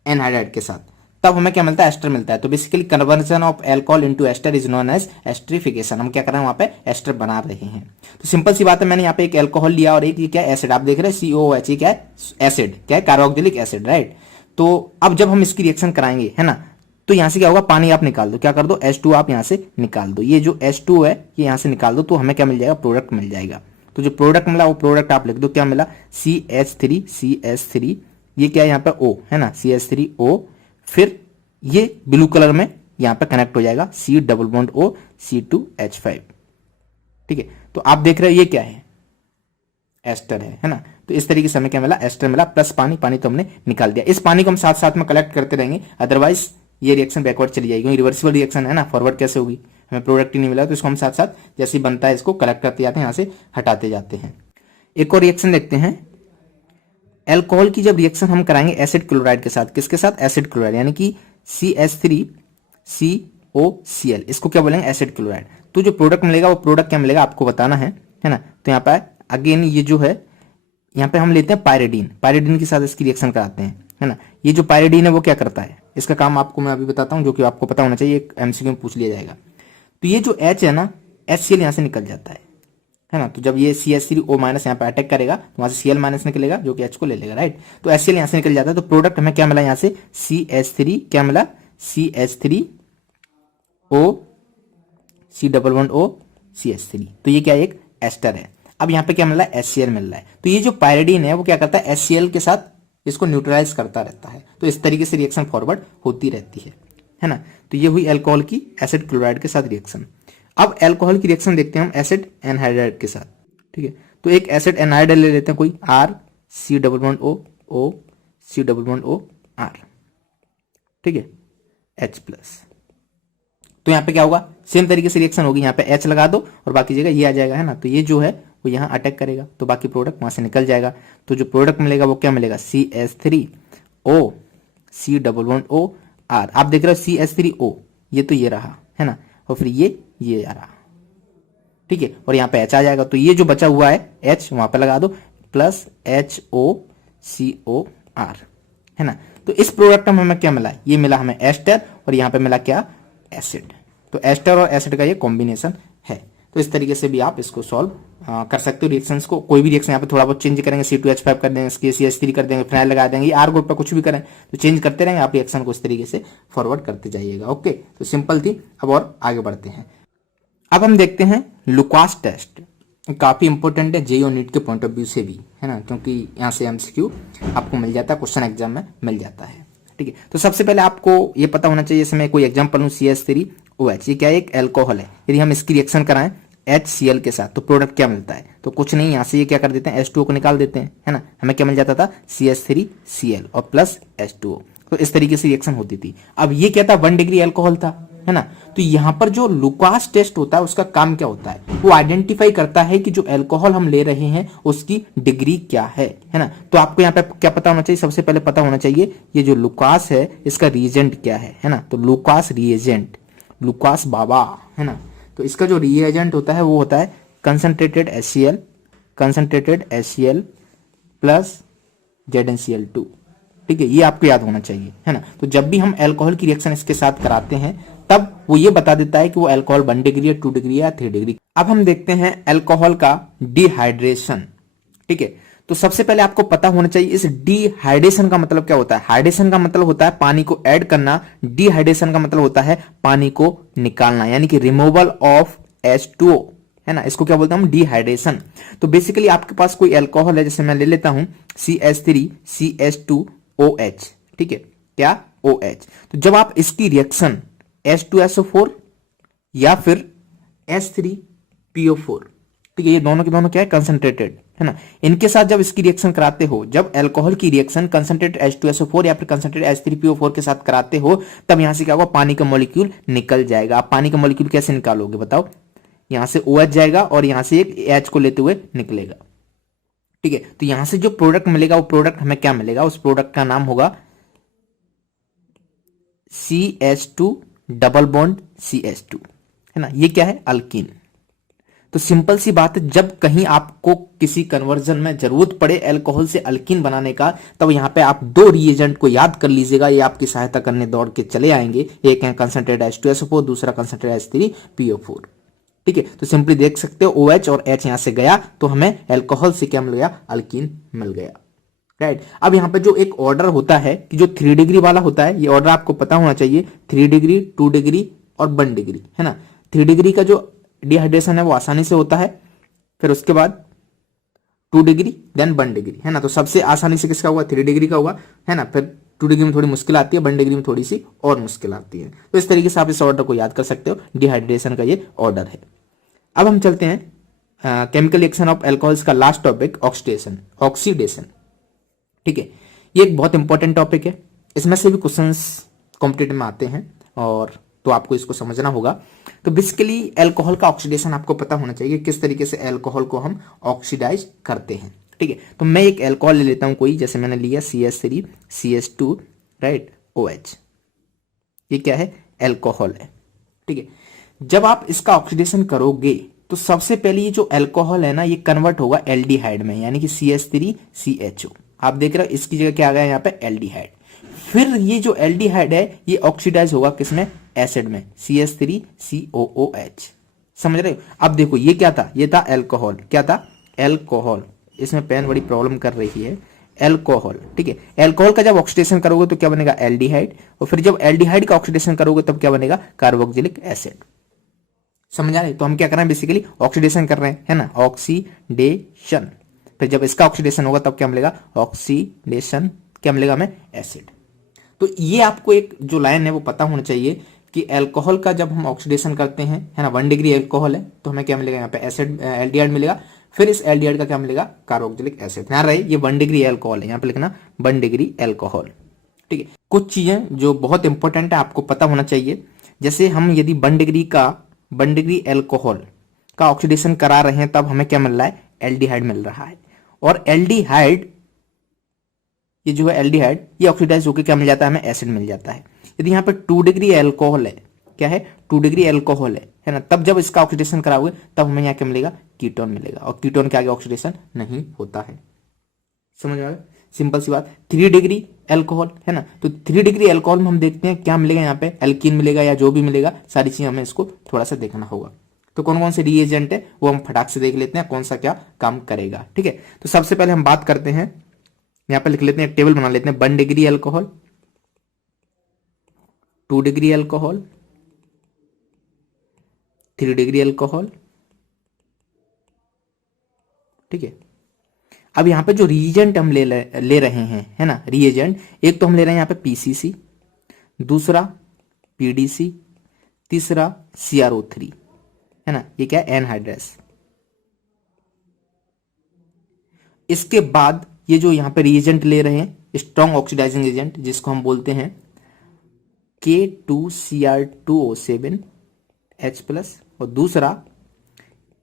एनहाइड्राइड के साथ, तब हमें क्या मिलता है, एस्टर मिलता है। तो basically conversion of alcohol into ester is known as esterification. हम क्या कर रहे हैं, वहां पे एस्टर बना रहे हैं। तो सिंपल सी बात है, मैंने यहाँ पे एक अल्कोहल लिया और एक ये क्या एसिड, आप देख रहे हैं COOH, ये क्या है, एसिड, क्या है, कार्बोक्सिलिक एसिड, राइट। तो अब जब हम इसकी रिएक्शन कराएंगे, है ना, तो यहां से क्या होगा, पानी आप निकाल दो, क्या कर दो, H2 आप यहां से निकाल दो, ये जो H2 है ये यहां से निकाल दो, तो हमें क्या मिल जाएगा, प्रोडक्ट मिल जाएगा। तो जो प्रोडक्ट मिला वो प्रोडक्ट आप लिख दो, क्या मिला, CH3, ये क्या है यहाँ पे O है ना, CH3O, फिर ये ब्लू कलर में यहां पे कनेक्ट हो जाएगा C double bond O C2H5, ठीक है। तो आप देख रहे हैं ये क्या है, एस्टर है ना। तो इस तरीके से हमें क्या मिला, एस्टर मिला, प्लस पानी, पानी तो हमने निकाल दिया। इस पानी को हम साथ साथ में कलेक्ट करते रहेंगे, अदरवाइज ये रिएक्शन बैकवर्ड चली जाएगी, रिवर्सिबल रिएक्शन है ना, फॉरवर्ड कैसे होगी, हमें प्रोडक्ट ही नहीं मिला। तो इसको हम साथ साथ जैसे ही बनता है इसको कलेक्ट करते जाते हैं, यहां से हटाते जाते हैं। एक और रिएक्शन देखते हैं, एल्कोहल की जब रिएक्शन हम कराएंगे एसिड क्लोराइड के साथ, किसके साथ, एसिड क्लोराइड, यानी कि CH3COCl, इसको क्या बोलेंगे, एसिड क्लोराइड। तो जो प्रोडक्ट मिलेगा वो प्रोडक्ट क्या मिलेगा आपको बताना है ना। तो यहाँ पे अगेन ये जो है, यहाँ पे हम लेते हैं पायरिडीन, पायरिडीन के साथ इसकी रिएक्शन कराते हैं, है ना। ये जो पायरिडीन है वो क्या करता है, इसका काम आपको मैं अभी बताता हूँ, जो कि आपको पता होना चाहिए, एक MCQ में पूछ लिया जाएगा। तो ये जो H है ना, HCl यहाँ से निकल जाता है ना। तो जब ये CH3O- यहाँ पे अटैक करेगा तो वहां से Cl- निकलेगा, जो कि H को ले लेगा, राइट। तो HCl यहाँ से निकल जाता है। तो प्रोडक्ट हमें क्या मिला यहाँ से, CH3, क्या मिला, CH3O C double bond O CH3। तो ये क्या एक एस्टर है। अब यहाँ पे क्या मिल रहा है, HCl मिल रहा है। तो ये जो पायरिडीन है वो क्या करता है, HCl के साथ इसको न्यूट्रलाइज करता रहता है। तो इस तरीके से रिएक्शन फॉरवर्ड होती रहती है ना। तो ये हुई अल्कोहल की एसिड क्लोराइड के साथ रिएक्शन। अब अल्कोहल की रिएक्शन देखते हैं हम एसिड एनहाइड्राइड के साथ, ठीक है। तो एक एसिड एनहाइड्राइड ले लेते हैं कोई, RC double bond O C double bond O R, ठीक है, H+। तो यहाँ पे क्या होगा, सेम तरीके से रिएक्शन होगी, यहाँ पे H लगा दो और बाकी जगह ये आ जाएगा, है ना। तो ये जो है वो यहाँ अटैक करेगा, तो बाकी प्रोडक्ट वहां से निकल जाएगा। तो जो प्रोडक्ट मिलेगा वो क्या मिलेगा, CH3O C double bond O R। आप देख रहे हो CH3O, ये तो ये रहा, है ना, और फिर ये आ रहा, ठीक है, और यहाँ पे H आ जाएगा। तो ये जो बचा हुआ है H वहां पे लगा दो, प्लस HOCOR, है ना। तो इस प्रोडक्ट में हमें क्या मिला, ये मिला हमें एस्टर, और यहाँ पे मिला क्या, एसिड। तो एस्टर और एसिड का ये कॉम्बिनेशन है। तो इस तरीके से भी आप इसको सॉल्व कर सकते हो रिएक्शंस को। कोई भी रिएक्शन यहाँ पे थोड़ा बहुत चेंज करेंगे, C2H5 कर देंगे, इसके CH3 कर देंगे, फिनाइल लगा देंगे, R ग्रुप पर कुछ भी करें तो चेंज करते रहेंगे आप रिएक्शन को, इस तरीके से फॉरवर्ड करते जाइएगा। ओके, तो सिंपल थी। अब और आगे बढ़ते हैं। अब हम देखते हैं लुकास टेस्ट, काफी इंपॉर्टेंट है JEE और नीट के पॉइंट ऑफ व्यू से भी, है ना, क्योंकि यहाँ से MCQ आपको मिल जाता है, क्वेश्चन एग्जाम में मिल जाता है, ठीक है। तो सबसे पहले आपको ये पता होना चाहिए, इसमें कोई एग्जांपल लूं, CH3OH, ये क्या है, एक एल्कोहल है। यदि हम इसकी रिएक्शन कराएं HCl के साथ तो प्रोडक्ट क्या मिलता है, तो कुछ नहीं, यहाँ से ये क्या कर देते हैं, H2O को निकाल देते हैं, है ना। हमें क्या मिल जाता था, CH3Cl और प्लस H2O। तो इस तरीके से रिएक्शन होती थी। अब ये क्या था, 1 डिग्री एल्कोहल था, है ना। तो यहाँ पर जो लुकास टेस्ट होता है उसका काम क्या होता है, वो आइडेंटिफाई करता है कि जो अल्कोहल हम ले रहे हैं उसकी डिग्री क्या है ना। तो आपको यहाँ पे क्या पता होना चाहिए, सबसे पहले पता होना चाहिए ये जो लुकास है इसका रिएजेंट क्या है ना। तो लुकास रिएजेंट, लुकास बाबा, है ना। तो इसका जो रिएजेंट होता है वो होता है कंसंट्रेटेड HCl प्लस ZnCl2, ठीक है। ये आपको याद होना चाहिए, है ना। तो जब भी हम अल्कोहल की रिएक्शन इसके साथ कराते हैं तब वो ये बता देता है कि वो अल्कोहल 1 डिग्री या 2 डिग्री या 3 डिग्री। अब हम देखते हैं अल्कोहल का डिहाइड्रेशन। ठीक है, तो सबसे पहले आपको पता होना चाहिए इस डिहाइड्रेशन का मतलब क्या होता है। हाइड्रेशन का मतलब होता है पानी को ऐड करना, डिहाइड्रेशन का मतलब होता है पानी को निकालना, यानी कि रिमूवल ऑफ H2O, है ना, इसको क्या बोलते हैं हम, डिहाइड्रेशन। तो बेसिकली आपके पास कोई अल्कोहल है, जैसे मैं ले लेता हूं CH3CH2OH, ठीक है, क्या OH। तो जब आप इसकी रिएक्शन H2SO4 या फिर H3PO4, ठीक है, ये दोनों के दोनों क्या है, कंसंट्रेटेड, है ना, इनके साथ जब इसकी रिएक्शन कराते हो, जब अल्कोहल की रिएक्शन कंसंट्रेटेड H2SO4 या फिर कंसंट्रेटेड H3PO4 के साथ कराते हो, तब यहां से क्या होगा, पानी का मॉलिक्यूल निकल जाएगा। आप पानी का मॉलिक्यूल कैसे निकालोगे बताओ, यहां से OH जाएगा और यहां से एक H को लेते हुए निकलेगा। ठीक है, तो यहां से जो प्रोडक्ट मिलेगा, वो प्रोडक्ट हमें क्या मिलेगा, उस प्रोडक्ट का नाम होगा CH2 डबल बॉन्ड CH2, है ना, ये क्या है, अल्कीन। तो सिंपल सी बात है, जब कहीं आपको किसी कन्वर्जन में जरूरत पड़े अल्कोहल से अल्कीन बनाने का, तब यहां पे आप दो रिएजेंट को याद कर लीजिएगा, ये आपकी सहायता करने दौड़ के चले आएंगे। एक है कंसंट्रेटेड H2SO4, दूसरा कंसंट्रेटेड H3PO4। ठीक है, तो सिंपली देख सकते हो OH और H यहां से गया तो हमें अल्कोहल से क्या मिल गया, अल्कीन मिल गया। राइट, अब यहां पे जो एक ऑर्डर होता है कि जो 3 डिग्री वाला होता है, ये ऑर्डर आपको पता होना चाहिए, 3 डिग्री, 2 डिग्री और 1 डिग्री, है ना। 3 डिग्री का जो डिहाइड्रेशन है वो आसानी से होता है, फिर उसके बाद 2 डिग्री देन 1 डिग्री, है ना। तो सबसे आसानी से किसका हुआ, 3 डिग्री का हुआ, है ना। फिर 2 डिग्री में थोड़ी मुश्किल आती है, 1 डिग्री में थोड़ी सी और मुश्किल आती है। तो इस तरीके से आप इस ऑर्डर को याद कर सकते हो, डिहाइड्रेशन का ये ऑर्डर है। अब हम चलते हैं केमिकल रिएक्शन ऑफ अल्कोहल्स का लास्ट टॉपिक, ऑक्सीडेशन। ऑक्सीडेशन, ठीक है, ये एक बहुत इंपॉर्टेंट टॉपिक है, इसमें से भी क्वेश्चंस कॉम्पिटिटिव में आते हैं और तो आपको इसको समझना होगा। तो बेसिकली अल्कोहल का ऑक्सीडेशन आपको पता होना चाहिए, किस तरीके से अल्कोहल को हम ऑक्सीडाइज करते हैं। ठीक है, तो मैं एक अल्कोहल ले लेता हूं कोई, जैसे मैंने लिया CH3CH2, राइट, OH, ये क्या है, अल्कोहल है। ठीक है, जब आप इसका ऑक्सीडेशन करोगे तो सबसे पहले ये जो अल्कोहल है ना, ये कन्वर्ट होगा एल्डिहाइड में, यानी कि CH3CHO। आप देख रहे हो इसकी जगह क्या आ गया यहाँ पे, एल्डिहाइड। फिर ये जो एल्डिहाइड है ये ऑक्सीडाइज होगा किसमें, एसिड में, CH3COOH। समझ रहे हो। अब देखो ये क्या था, ये था अल्कोहल, क्या था, अल्कोहल। इसमें पेन बड़ी प्रॉब्लम कर रही है, अल्कोहल। ठीक है, अल्कोहल का जब ऑक्सीडेशन करोगे तो क्या बनेगा, एल्डिहाइड, और फिर जब एल्डिहाइड का ऑक्सीडेशन करोगे तब क्या बनेगा, कार्बोक्सिलिक एसिड। समझ आ रहे, तो हम क्या कर रहे हैं, बेसिकली ऑक्सीडेशन कर रहे हैं, है ना, ऑक्सीडेशन। फिर जब इसका ऑक्सीडेशन होगा तब क्या मिलेगा, ऑक्सीडेशन, क्या मिलेगा हमें, एसिड। तो ये आपको एक जो लाइन है वो पता होना चाहिए कि अल्कोहल का जब हम ऑक्सीडेशन करते हैं, है ना, 1 डिग्री अल्कोहल है तो हमें क्या मिलेगा, यहाँ पे एसिड, एल्डिहाइड मिलेगा। फिर इस एल्डिहाइड का क्या मिलेगा, कार्बोक्सिलिक एसिड। ध्यान रहे ये 1 डिग्री अल्कोहल है, यहाँ पे लिखना 1 डिग्री अल्कोहल। ठीक है, कुछ चीजें जो बहुत इंपॉर्टेंट है आपको पता होना चाहिए, जैसे हम यदि 1 डिग्री अल्कोहल का ऑक्सीडेशन करा रहे हैं तब हमें क्या मिल रहा है, एल्डिहाइड मिल रहा है। और एल्डिहाइड, ये जो है एल्डिहाइड, ये ऑक्सीडाइज होकर क्या मिल जाता है, हमें एसिड मिल जाता है। यदि यहाँ पे 2 डिग्री अल्कोहल है, क्या है, 2 डिग्री अल्कोहल है ना, तब जब इसका ऑक्सीडेशन कराओगे तब हमें यहाँ क्या मिलेगा, कीटोन मिलेगा, और कीटोन के आगे ऑक्सीडेशन नहीं होता है। समझ में आ गया, सिंपल सी बात। 3 डिग्री अल्कोहल है ना, तो 3 डिग्री अल्कोहल में हम देखते हैं क्या मिलेगा, यहाँ पे एल्कीन मिलेगा या जो भी मिलेगा, सारी चीजें हमें इसको थोड़ा सा देखना होगा। तो कौन कौन से रिएजेंट है वो हम फटाक से देख लेते हैं, कौन सा क्या काम करेगा। ठीक है, तो सबसे पहले हम बात करते हैं, यहां पे लिख लेते हैं, टेबल बना लेते हैं, 1 degree alcohol, 2 degree alcohol, 3 degree alcohol. ठीक है, अब यहां पे जो रिएजेंट हम ले रहे हैं, है ना, रिएजेंट, एक तो हम ले रहे हैं यहां पे PCC, दूसरा PDC, तीसरा CrO3, है ना, ये क्या है, एनहाइड्रस। इसके बाद ये जो यहां पे रिएजेंट ले रहे हैं, स्ट्रॉन्ग ऑक्सीडाइजिंग एजेंट, जिसको हम बोलते हैं K2Cr2O7H+, और दूसरा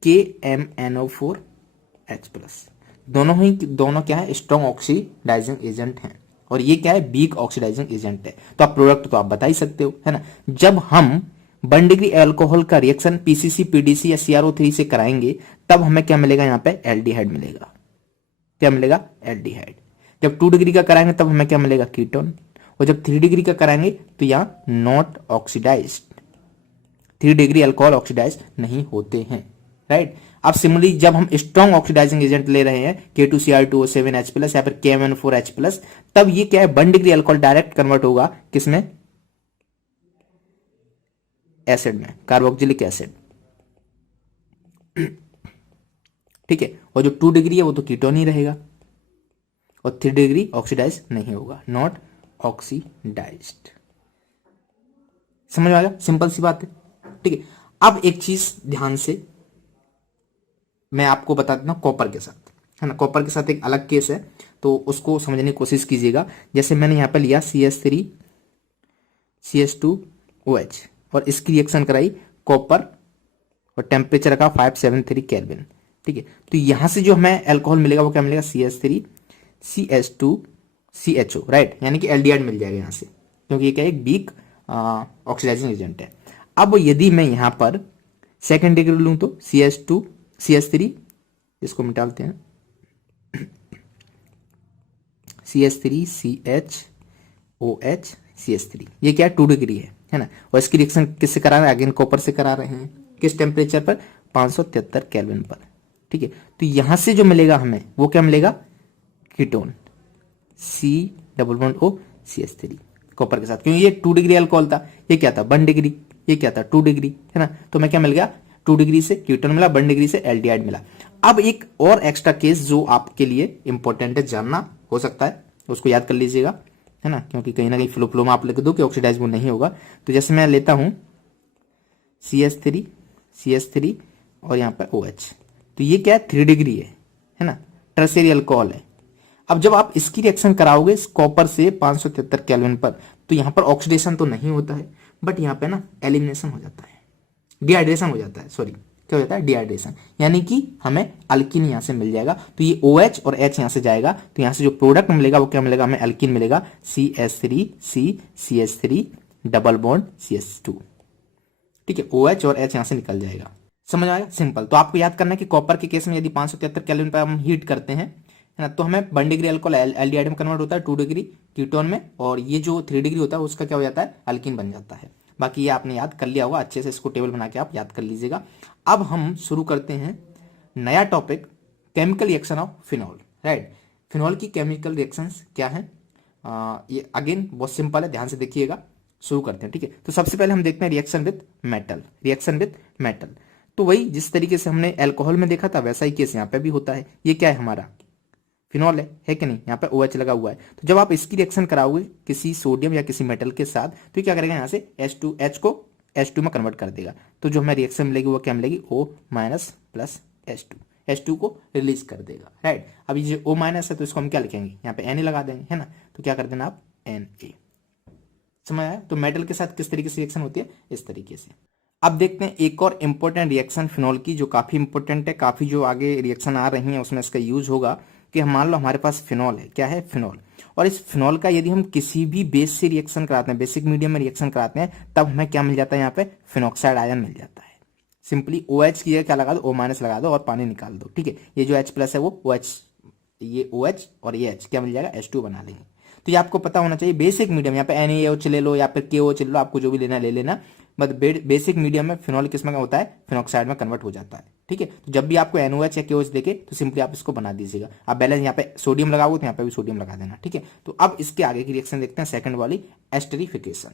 KMnO4H+। दोनों क्या है, स्ट्रॉन्ग ऑक्सीडाइजिंग एजेंट हैं, और ये क्या है, वीक ऑक्सीडाइजिंग एजेंट है। तो आप प्रोडक्ट तो आप बता ही सकते हो, है ना। जब हम 1 डिग्री अल्कोहल का रिएक्शन PCC, PDC या CrO3 से कराएंगे तब हमें क्या मिलेगा, यहाँ पे एल्डिहाइड मिलेगा। क्या मिलेगा, एल्डिहाइड। जब 2 डिग्री का कराएंगे तब हमें क्या मिलेगा, कीटोन। और जब 3 डिग्री का कराएंगे तो यहाँ not oxidised, 3 degree alcohol oxidise नहीं होते हैं, राइट। अब सिमिलरली जब हम स्ट्रॉन्ग ऑक्सीडाइजिंग एजेंट ले रहे हैं K2Cr2O7H+ या फिर KMnO4H+, तब ये क्या है 1 डिग्री अल्कोहल डायरेक्ट कन्वर्ट होगा किसमें, एसिड में, कार्बोक्सिलिक एसिड, ठीक है। और जो 2 डिग्री है वो तो कीटोन ही रहेगा, और 3 डिग्री ऑक्सीडाइज नहीं होगा, नॉट ऑक्सीडाइज्ड। समझ में आ गया, सिंपल सी बात है, ठीक है। अब एक चीज ध्यान से मैं आपको बता देता हूं कॉपर के साथ, है ना। कॉपर के साथ एक अलग केस है, तो उसको समझने की कोशिश कीजिएगा। जैसे मैंने यहां पर लिया CH3 CH2OH और इसकी रिएक्शन कराई कॉपर और टेम्परेचर रखा 573 केल्विन, ठीक है। तो यहां से जो हमें अल्कोहल मिलेगा वो क्या मिलेगा, CH3 CH2 CHO, राइट, यानी कि एल्डिहाइड मिल जाएगा यहां से, क्योंकि ये क्या एक वीक ऑक्सीडाइजिंग एजेंट है। अब यदि मैं यहां पर सेकेंड डिग्री लूं तो CH2 CH3, इसको मिटालते हैं, CH3 CHOH CH3, ये क्या है 2 डिग्री है ना। और इसकी रिएक्शन किससे करा रहे हैं, अगेन कॉपर से करा रहे हैं, किस टेम्परेचर पर, 573 केल्विन पर, ठीक है। तो यहां से जो मिलेगा हमें वो क्या मिलेगा, कीटोन C++O CH3 कॉपर के साथ, क्योंकि ये 2 डिग्री अल्कोहल था, ये क्या था 1 डिग्री, ये क्या था 2 डिग्री, है ना। तो मैं क्या मिल गया, 2 डिग्री से कीटोन मिला, 1 डिग्री से एल्डिहाइड मिला। अब एक और एक्स्ट्रा केस जो आपके लिए इंपॉर्टेंट है, जानना हो सकता है, उसको याद कर लीजिएगा, है ना, क्योंकि कहीं ना कहीं फ्लो में आप लिख दो कि ऑक्सीडाइज वो नहीं होगा। तो जैसे मैं लेता हूं CH3 और यहां पर OH, तो ये क्या है 3 डिग्री है ना, टर्शियरी अल्कोहल है। अब जब आप इसकी रिएक्शन कराओगे इस कॉपर से 573 केल्विन पर, तो यहां पर ऑक्सीडेशन तो नहीं होता है, बट यहां पे ना एलिमिनेशन हो जाता है, डिहाइड्रेशन हो जाता है, सॉरी क्या हो जाता है, डिहाइड्रेशन, यानी कि हमें अल्किन यहां से मिल जाएगा। तो ये OH और H यहां से जाएगा, तो यहां से जो प्रोडक्ट मिलेगा वो क्या मिलेगा, हमें अल्किन मिलेगा, CH3C CH3 double bond CH2, ठीक है। OH और H यहां से निकल जाएगा, समझ आएगा, सिंपल। तो आपको याद करना है कि कॉपर के केस में यदि 573 केल्विन पर हम हीट करते हैं, है ना, तो हमें 1 डिग्री अल्कोहल एल्डिहाइड में कन्वर्ट होता है, 2 डिग्री कीटोन में, और ये जो 3 डिग्री होता है उसका क्या हो जाता है, अल्किन बन जाता है। बाकी ये आपने याद कर लिया होगा, अच्छे से इसको टेबल बना के आप याद कर लीजिएगा। अब हम शुरू करते हैं नया topic, chemical reaction of phenol, right. Phenol की केमिकल रिएक्शंस क्या है, ये अगेन बहुत सिंपल है, ध्यान से देखिएगा, शुरू करते हैं, ठीक है। तो सबसे पहले हम देखते हैं reaction with metal, reaction with metal. तो वही जिस तरीके से हमने अल्कोहल में देखा था वैसा ही केस यहाँ पे भी होता है। ये क्या है हमारा फिनॉल है कि नहीं, यहाँ पे OH लगा हुआ है। तो जब आप इसकी रिएक्शन कराओगे किसी सोडियम या किसी मेटल के साथ, तो ये क्या करेगा, यहाँ से H को H2 में कन्वर्ट कर देगा। तो जो हमें रिएक्शन मिलेगी वो क्या मिलेगी, O- प्लस H2 को रिलीज कर देगा, राइट। अब ये जो O- है तो इसको हम क्या लिखेंगे, यहाँ पे Na लगा देंगे, है ना। तो क्या कर देना आप Na, समझ आया। तो मेटल के साथ किस तरीके से रिएक्शन होती है, इस तरीके से। अब देखते हैं एक और इंपॉर्टेंट रिएक्शन फिनॉल की, जो काफी इंपॉर्टेंट है, काफी जो आगे रिएक्शन आ रही है उसमें इसका यूज होगा। कि हम मान लो हमारे पास फिनॉल है, क्या है फिनॉल, और इस फिनॉल का यदि हम किसी भी बेस से रिएक्शन कराते हैं, बेसिक मीडियम में रिएक्शन कराते हैं, तब हमें क्या मिल जाता है, यहाँ पे फिनॉक्साइड आयन मिल जाता है। सिंपली OH की जगह क्या लगा दो, O- लगा दो और पानी निकाल दो, ठीक है। ये जो H+ है वो OH, ये OH और ये H क्या मिल जाएगा, H2 बना लेंगे। तो ये आपको पता होना चाहिए, बेसिक मीडियम, यहाँ पे NaOH ले लो या फिर KOH ले लो, आपको जो भी लेना ले लेना, बट बेसिक मीडियम में फिनॉल किस में होता है, फिनॉक्साइड में कन्वर्ट हो जाता है, ठीक है। तो जब भी आपको NaOH या KOH देखे तो सिंपली आप इसको बना दीजिएगा। आप बैलेंस यहाँ पे सोडियम लगाओगे तो यहाँ पे भी सोडियम लगा देना, ठीक है। तो अब इसके आगे की रिएक्शन देखते हैं, सेकंड वाली एस्टरिफिकेशन,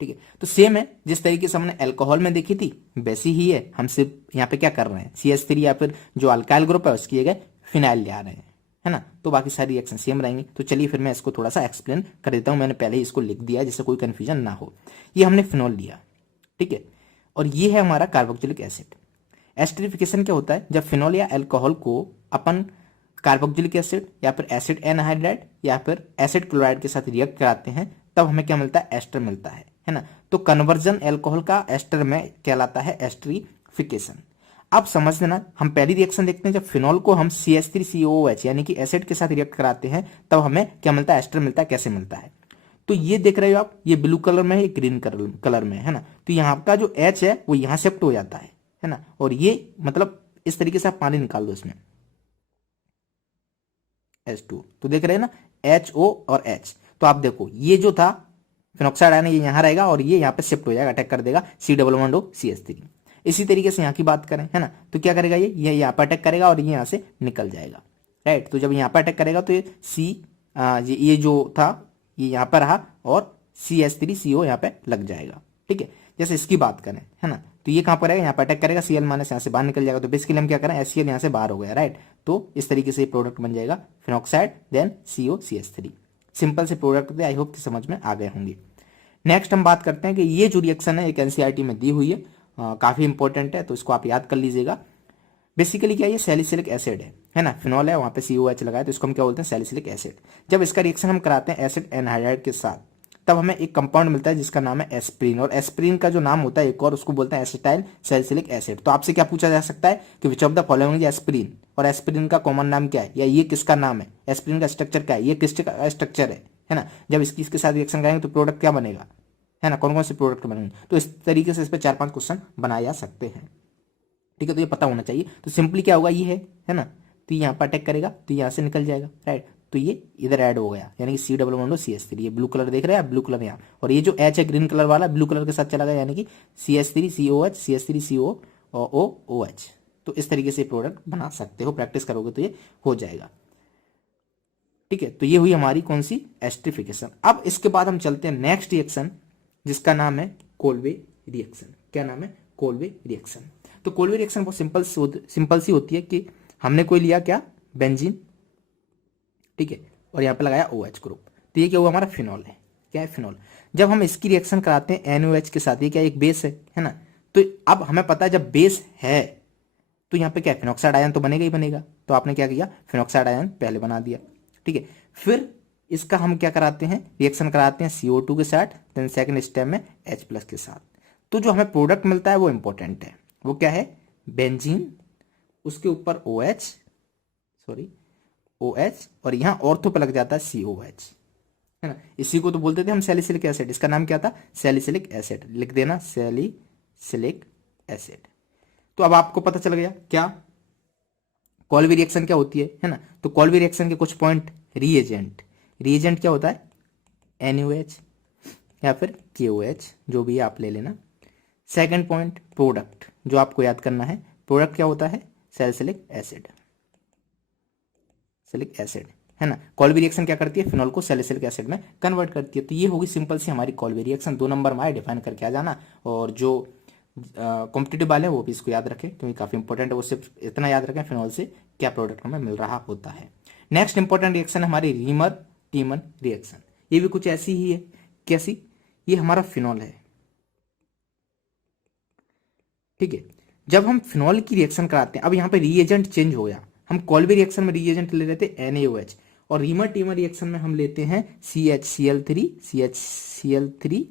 ठीक है। तो सेम है, जिस तरीके से हमने अल्कोहल में देखी थी वैसी ही है, हम सिर्फ यहाँ पे क्या कर रहे हैं, CH3 या फिर जो अल्काइल ग्रुप है उसकी जगह फिनाइल ले आ रहे हैं, है ना। तो बाकी सारी रिएक्शन सेम रहेंगी। तो चलिए फिर मैं इसको थोड़ा सा एक्सप्लेन कर देता हूं, मैंने पहले ही इसको लिख दिया जिससे कोई कंफ्यूजन ना हो। ये हमने फिनॉल लिया, ठीक है, और ये है हमारा कार्बोक्सिलिक एसिड। एस्टरिफिकेशन क्या होता है, जब फिनॉल या अल्कोहल को अपन कार्बोक्सिलिक एसिड या फिर एसिड एनहाइड्राइड या फिर एसिड क्लोराइड के साथ रिएक्ट कराते हैं, तब हमें क्या मिलता है, एस्टर मिलता है ना। तो कन्वर्जन अल्कोहल का एस्टर में कहलाता है एस्टरिफिकेशन। अब समझ लेना, हम पहली रिएक्शन देखते हैं, जब फिनॉल को हम CH3COOH यानी कि एसिड के साथ रिएक्ट कराते हैं तब हमें क्या मिलता है, एस्टर मिलता है। कैसे मिलता है, तो ये देख रहे हो आप, ये ब्लू कलर में है, ग्रीन कलर में है ना। तो यहाँ का जो H है वो यहाँ शिफ्ट हो जाता है ना। और ये मतलब इस तरीके से आप पानी निकाल दो इसमें, H2, तो देख रहे हैं ना HO और H। तो आप देखो ये जो था फिनॉक्साइड आयन ये यहाँ रहेगा और ये यहाँ पे शिफ्ट हो जाएगा, अटैक कर देगा C++O इसी तरीके से यहाँ की बात करें, है ना, तो क्या करेगा, ये यहाँ पर अटैक करेगा और ये यहाँ से निकल जाएगा, राइट। तो जब यहाँ पर अटैक करेगा तो ये जो था ये यहाँ पर रहा और CH3CO यहाँ पे लग जाएगा, ठीक है। जैसे इसकी बात करें, है ना, तो ये कहाँ पर रहेगा, यहाँ पर अटैक करेगा, Cl- यहाँ से बाहर निकल जाएगा, तो बेसिकली हम क्या करें, HCl यहाँ से बाहर हो गया, राइट। तो इस तरीके से प्रोडक्ट बन जाएगा फिनॉक्साइड देन COCH3। सिंपल से प्रोडक्ट थे, आई होप कि समझ में आ गए होंगे। नेक्स्ट हम बात करते हैं कि ये जो रिएक्शन है एक एनसीईआरटी में दी हुई है, काफी इंपॉर्टेंट है, तो इसको आप याद कर लीजिएगा। बेसिकली क्या, ये सैलिसिलिक एसिड है ना, फिनॉल है, वहां पे COH लगाया, तो इसको हम क्या बोलते हैं, सैलिसिलिक एसिड। जब इसका रिएक्शन हम कराते हैं एसिड एनहाइड्राइड के साथ, तब हमें एक कंपाउंड मिलता है जिसका नाम है एस्प्रीन, और एस्प्रीन का जो नाम होता है एक और, उसको बोलते हैं एसिटाइल सैलिसिलिक एसिड। तो आपसे क्या पूछा जा सकता है कि which of the following aspirin, और एस्प्रीन का कॉमन नाम क्या है, या ये किसका नाम है, एस्प्रीन का स्ट्रक्चर क्या है, ये किसका स्ट्रक्चर है ना। जब इसके साथ रिएक्शन करेंगे तो प्रोडक्ट क्या बनेगा, है ना, कौन कौन से प्रोडक्ट बनेंगे। तो इस तरीके से इस पर 4-5 क्वेश्चन बनाए जा सकते हैं, ठीक है। तो ये पता होना चाहिए। तो सिंपली क्या होगा, ये है ना, तो यहाँ पर अटैक करेगा तो यहाँ से निकल जाएगा, राइट। तो ये इधर ऐड हो गया, यानी कि C++CH3, ये ब्लू कलर देख रहे हैं आप, ब्लू कलर यहाँ, और ये जो H है ग्रीन कलर वाला, ब्लू कलर के साथ चला गया, यानी कि CH3COH CH3CO और OH। तो इस तरीके से प्रोडक्ट बना सकते हो, प्रैक्टिस करोगे तो ये हो जाएगा, ठीक है। तो ये हुई हमारी कौन सी, एस्ट्रिफिकेशन। अब इसके बाद हम चलते हैं नेक्स्ट रिएक्शन जिसका नाम है कोल्वे रिएक्शन। क्या नाम है, कोल्वे रिएक्शन। तो कोल्वे रिएक्शन बहुत सिंपल सी होती है कि हमने कोई लिया क्या, बेंजीन, ठीक है, और यहाँ पे लगाया OH ग्रुप, तो ये क्या हुआ, हमारा फिनॉल है, क्या है, फिनॉल। जब हम इसकी रिएक्शन कराते हैं NaOH के साथ, ये क्या एक बेस है ना, तो अब हमें पता है जब बेस है तो यहाँ पे क्या, फिनॉक्साइड आयन तो बनेगा ही बनेगा, तो आपने क्या किया, फिनॉक्साइड आयन पहले बना दिया, ठीक है। फिर इसका हम क्या कराते हैं, रिएक्शन कराते हैं CO2 के साथ, देन सेकंड स्टेप में H+ के साथ। तो जो हमें प्रोडक्ट मिलता है वो इंपॉर्टेंट है, वो क्या है, बेंजीन, उसके ऊपर OH, और यहाँ ऑर्थो पे लग जाता है COH, है ना। इसी को तो बोलते थे हम सैलिसिलिक एसिड, इसका नाम क्या था, सैलिसिलिक एसिड, लिख देना सैलिसिलिक एसिड। तो अब आपको पता चल गया क्या, कॉल्वी रिएक्शन क्या होती है ना। तो कॉल्वी रिएक्शन के कुछ पॉइंट, रिएजेंट क्या होता है, NaOH या फिर KOH, जो भी आप ले लेना। सेकंड पॉइंट, प्रोडक्ट, जो आपको याद करना है, प्रोडक्ट क्या होता है, सैलिसिलिक एसिड, है ना। कॉल्वी रिएक्शन क्या करती है, फिनॉल को सैलिसिलिक एसिड में कन्वर्ट करती है। तो ये होगी सिंपल सी हमारी कॉल्वी रिएक्शन। 2 नंबर में आए, डिफाइन करके आ जाना, और जो कॉम्पिटिटिव वाले हैं वो भी इसको याद रखें क्योंकि काफी इंपॉर्टेंट है। वो सिर्फ इतना याद रखें फिनॉल से क्या प्रोडक्ट हमें मिल रहा होता है। नेक्स्ट इंपॉर्टेंट रिएक्शन है हमारी रीमर टीमन रिएक्शन। ये भी कुछ ऐसी ही है, कैसी, ये हमारा फिनॉल है, ठीक है। जब हम फिनॉल की रिएक्शन कराते हैं, अब यहाँ पे रिएजेंट चेंज हो गया, हम कॉल्वी रिएक्शन में रिएजेंट ले रहे थे NaOH, और रीमर टीमर रिएक्शन में हम लेते हैं CHCl3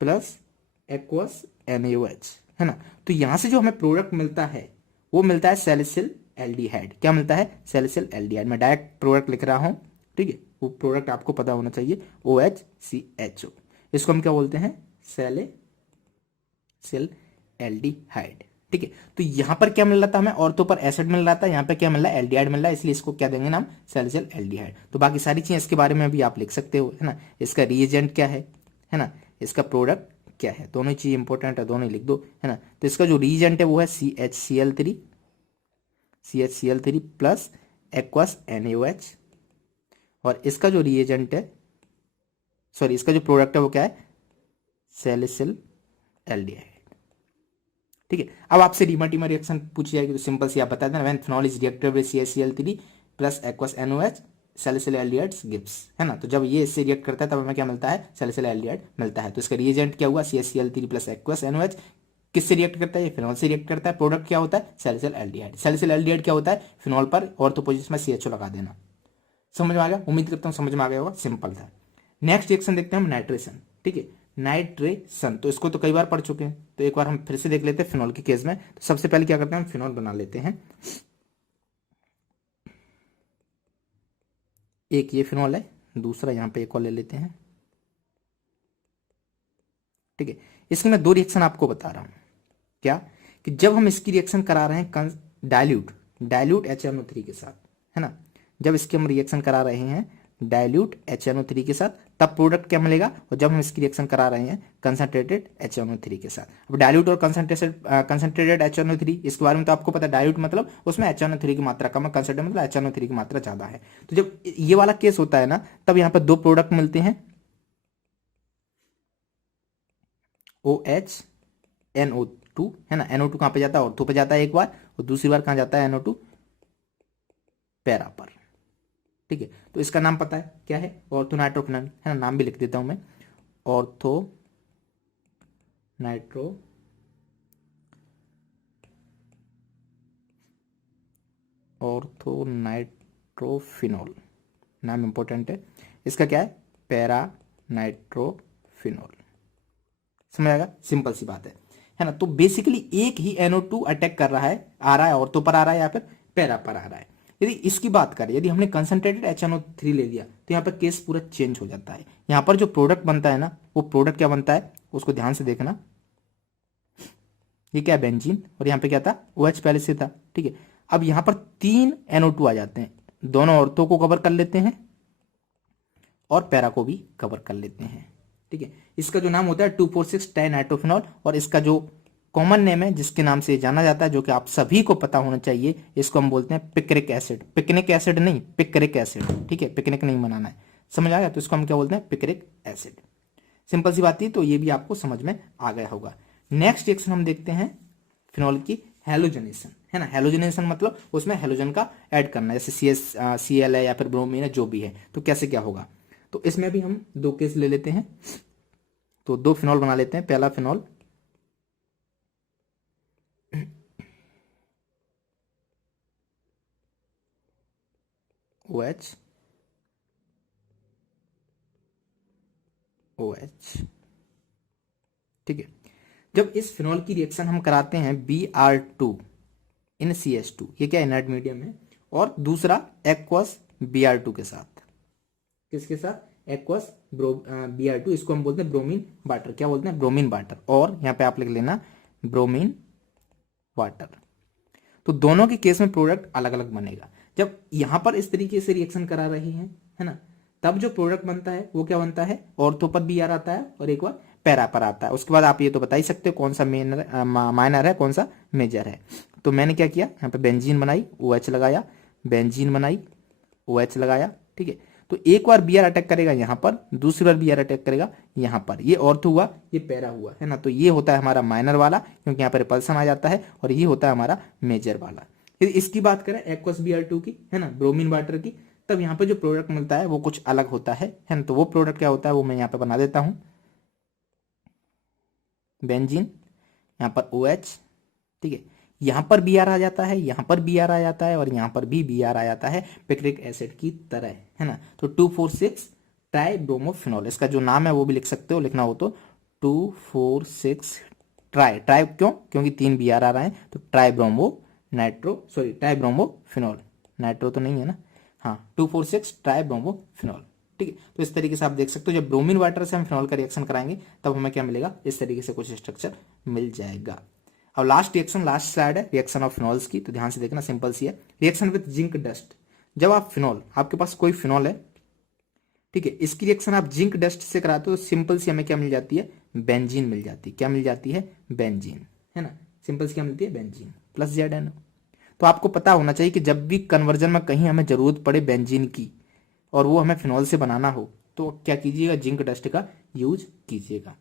प्लस एक्वस NaOH, है ना। तो यहां से जो हमें प्रोडक्ट मिलता है वो मिलता है सैलिसिल एल्डिहाइड। क्या मिलता है, सैलिसिल एल्डिहाइड। मैं डायरेक्ट प्रोडक्ट लिख रहा हूं, ठीक है, वो प्रोडक्ट आपको पता होना चाहिए, OHCHO। इसको हम क्या बोलते हैं, सैलिसिल एल्डिहाइड, ठीक है। तो यहां पर क्या मिल रहा था हमें, ऑर्थो पर एसिड मिल रहा था, यहाँ पे क्या मिल रहा है, एल्डिहाइड मिल रहा है, इसलिए इसको क्या देंगे नाम, सैलिसिल एल्डिहाइड। तो बाकी सारी चीजें इसके बारे में भी आप लिख सकते हो, है ना। इसका रिएजेंट क्या है ना, इसका प्रोडक्ट क्या है, दोनों चीज इंपॉर्टेंट है, दोनों लिख दो, है ना। तो इसका जो रिएजेंट है वो है CHCl3 प्लस एक्वस NaOH, और इसका जो रिएजेंट है, सॉरी, इसका जो प्रोडक्ट है वो क्या है, सैलिसिल एल्डिहाइड, ठीक है। अब आपसे रीमर टीमर रिएक्शन पूछी जाएगी तो सिंपल सी आप बता देना, when phenol is reacted with CHCl3 plus aqueous NaOH salicyl aldehydes gives, है ना। तो जब ये इससे रिएक्ट करता है तब हमें क्या मिलता है, सैलिसिल एल्डिहाइड मिलता है। तो इसका रिएजेंट क्या हुआ, CHCl3 प्लस एक्वस NaOH, किससे रिएक्ट करता है, ये फिनॉल से रिएक्ट करता है। प्रोडक्ट क्या होता है, सैलिसिल एल्डिहाइड। सैलिसिल एल्डिहाइड क्या होता है, फिनॉल पर ऑर्थो पोजीशन में CHO लगा देना। समझ में आ गया, उम्मीद करता हूँ समझ में आ गया होगा, सिंपल था। नेक्स्ट रिएक्शन देखते हैं हम, नाइट्रेशन, ठीक है, नाइट्रेशन। तो इसको तो कई बार पढ़ चुके हैं, तो एक बार हम फिर से देख लेते हैं फिनॉल के केस में। तो सबसे पहले क्या करते हैं, हम फिनॉल बना लेते हैं। एक ये फिनॉल है, दूसरा यहाँ पे एक और ले लेते हैं, ठीक है। इसमें मैं 2 रिएक्शन आपको बता रहा हूं, क्या, कि जब हम इसकी रिएक्शन करा रहे हैं डाइल्यूट HNO3 के साथ, है ना, जब इसकी हम रिएक्शन करा रहे हैं डाइल्यूट HNO3 के साथ, तब प्रोडक्ट क्या मिलेगा। और जब हम इसकी रिएक्शन करा रहे हैं कंसंट्रेटेड HNO3 के साथ। अब डाइल्यूट और कंसंट्रेटेड HNO3 इसके बारे में तो आपको पता है, डाइल्यूट मतलब उसमें HNO3 की मात्रा कम है, कंसंट्रेटेड मतलब HNO3 की मात्रा ज्यादा है। तो जब ये वाला केस होता है ना, तब यहाँ पर दो प्रोडक्ट मिलते हैं, OH NO2 है ना। NO2 कहाँ पे जाता है, ऑर्थो पे जाता है एक बार, और दूसरी बार कहाँ जाता है, NO2 पैरा पर। ठीक है, तो इसका नाम पता है क्या है, ऑर्थो नाइट्रोफिनॉल है ना। नाम भी लिख देता हूं मैं, ऑर्थो नाइट्रो ऑर्थो नाइट्रोफिनॉल, नाम इंपॉर्टेंट है इसका, क्या है, पैरा नाइट्रोफिनॉल। समझ आएगा, सिंपल सी बात है ना। तो बेसिकली एक ही NO2 अटैक कर रहा है, आ रहा है ऑर्थो पर आ रहा है या फिर पैरा पर आ रहा है। यदि इसकी बात करें, यदि हमने कंसंट्रेटेड HNO3 ले लिया तो यहाँ पर केस पूरा चेंज हो जाता है। यहाँ पर जो प्रोडक्ट बनता है ना, वो प्रोडक्ट क्या बनता है उसको ध्यान से देखना। ये क्या है, बेंजीन, और यहाँ पे क्या था, OH पहले से था। ठीक है, अब यहाँ पर 3 NO2 आ जाते हैं, दोनों ऑर्थो को कवर कर लेते हैं और पैरा को भी कवर कर लेते हैं। ठीक है, इसका जो नाम होता है 2,4,6 डाइनाइट्रोफिनॉल, और इसका जो कॉमन नेम है जिसके नाम से जाना जाता है, जो कि आप सभी को पता होना चाहिए, इसको हम बोलते हैं पिक्रिक एसिड। पिकनिक एसिड नहीं, पिक्रिक एसिड। ठीक है, पिकनिक नहीं बनाना है, समझ आया। तो इसको हम क्या बोलते हैं, पिक्रिक एसिड। सिंपल सी बात थी, तो ये भी आपको समझ में आ गया होगा। नेक्स्ट रिएक्शन हम देखते हैं फिनॉल की, हेलोजनेशन है ना। हेलोजनेशन मतलब उसमें हेलोजन का ऐड करना, जैसे Cl है या फिर ब्रोमीन है, जो भी है। तो कैसे क्या होगा, तो इसमें भी हम दो केस ले लेते हैं। तो दो फिनॉल बना लेते हैं। पहला फिनॉल OH OH। ठीक है, जब इस फिनॉल की रिएक्शन हम कराते हैं Br2 इन CH2, ये क्या इनर्ट मीडियम है, और दूसरा एक्वस Br2 के साथ, किसके साथ, एक्वस Br2, इसको हम बोलते हैं ब्रोमीन वाटर। क्या बोलते हैं, ब्रोमीन वाटर। और यहाँ पे आप लिख लेना ब्रोमीन वाटर। तो दोनों के केस में प्रोडक्ट अलग अलग बनेगा। जब यहां पर इस तरीके से रिएक्शन करा रहे हैं, है ना, तब जो प्रोडक्ट बनता है वो क्या बनता है, ऑर्थो पर Br आता है और एक बार पैरा पर आता है। उसके बाद आप ये तो बता ही सकते हो कौन सा माइनर है, कौन सा मेजर है। तो मैंने क्या किया, यहाँ पे बेंजीन बनाई, OH लगाया, बेंजीन बनाई, OH लगाया। ठीक है, तो एक बार Br अटैक करेगा यहाँ पर, दूसरी बार Br अटैक करेगा यहाँ पर। ये ऑर्थो हुआ, ये पैरा हुआ, है ना। तो ये होता है हमारा माइनर वाला, क्योंकि यहाँ पर रिपल्सन आ जाता है, और ये होता है हमारा मेजर वाला। फिर इसकी बात करें एक्वस Br2 की, है ना, ब्रोमीन वाटर की, तब यहाँ पे जो प्रोडक्ट मिलता है वो कुछ अलग होता है ना। तो वो प्रोडक्ट क्या होता है वो मैं यहाँ पे बना देता हूँ, बेंजीन, यहाँ पर OH। ठीक है, यहाँ पर Br आ जाता है, यहाँ पर Br आ जाता है, और यहाँ पर भी Br आ जाता है, पिक्रिक एसिड की तरह, है ना। तो 2,4,6 ट्राइब्रोमोफिनॉल, इसका जो नाम है वो भी लिख सकते हो, लिखना हो तो 2,4,6 ट्राई। ट्राई क्यों, क्योंकि 3 Br आ रहे हैं, तो ट्राइब्रोमोफिनॉल, नाइट्रो तो नहीं है ना, हाँ, 2,4,6 ट्राइब्रोमोफिनॉल। ठीक है, तो इस तरीके से आप देख सकते हो, जब ब्रोमीन वाटर से हम फिनॉल का रिएक्शन कराएंगे तब हमें क्या मिलेगा, इस तरीके से कुछ स्ट्रक्चर मिल जाएगा। अब लास्ट रिएक्शन, लास्ट स्लाइड है रिएक्शन ऑफ फिनॉल्स की, तो ध्यान से देखना, सिंपल सी है। रिएक्शन विद जिंक डस्ट, जब आप फिनॉल, आपके पास कोई फिनॉल है, ठीक है, इसकी रिएक्शन आप जिंक डस्ट से कराते हो, सिंपल सी हमें क्या मिल जाती है, बेंजीन मिल जाती है। क्या मिल जाती है, बेंजीन, है ना। सिंपल सी क्या मिलती है, बेंजीन प्लस ZnO। तो आपको पता होना चाहिए कि जब भी कन्वर्जन में कहीं हमें जरूरत पड़े बेंजीन की, और वो हमें फिनॉल से बनाना हो, तो क्या कीजिएगा, जिंक डस्ट का यूज कीजिएगा।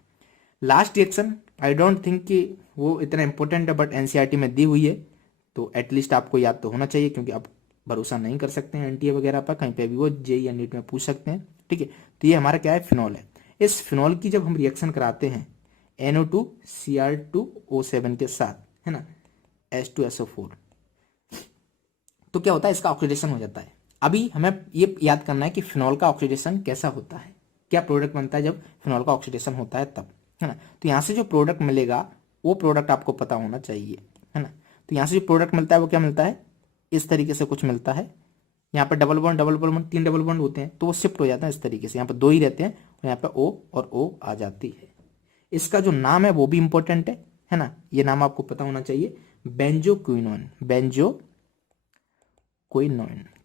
Last reaction I don't think कि वो इतना इंपॉर्टेंट है, बट एनसीईआरटी में दी हुई है, तो एटलीस्ट आपको याद तो होना चाहिए, क्योंकि आप भरोसा नहीं कर सकते हैं एनटीए वगैरह पर, कहीं पे भी वो जेई या नीट में पूछ सकते हैं। ठीक है, तो ये हमारा क्या है, फिनॉल है। इस फिनॉल की जब हम रिएक्शन कराते हैं NO2Cr2O7 के साथ, है ना, H2SO4, तो क्या होता है, इसका ऑक्सीडेशन हो जाता है। अभी हमें ये याद करना है कि फिनॉल का ऑक्सीडेशन कैसा होता है, क्या प्रोडक्ट बनता है जब फिनॉल का ऑक्सीडेशन होता है तब, है ना। तो यहाँ से जो प्रोडक्ट मिलेगा वो प्रोडक्ट आपको पता होना चाहिए, है ना। तो यहाँ से जो प्रोडक्ट मिलता है वो क्या मिलता है, इस तरीके से कुछ मिलता है। यहाँ पर डबल बॉन्ड 3 डबल बॉन्ड होते हैं, तो वो शिफ्ट हो जाते हैं इस तरीके से। यहाँ पर 2 ही रहते हैं, और यहाँ पर O और O आ जाती है। इसका जो नाम है वो भी इंपॉर्टेंट है ना, ये नाम आपको पता होना चाहिए, बेंजोक्विनोन। बेंजोक्विनोन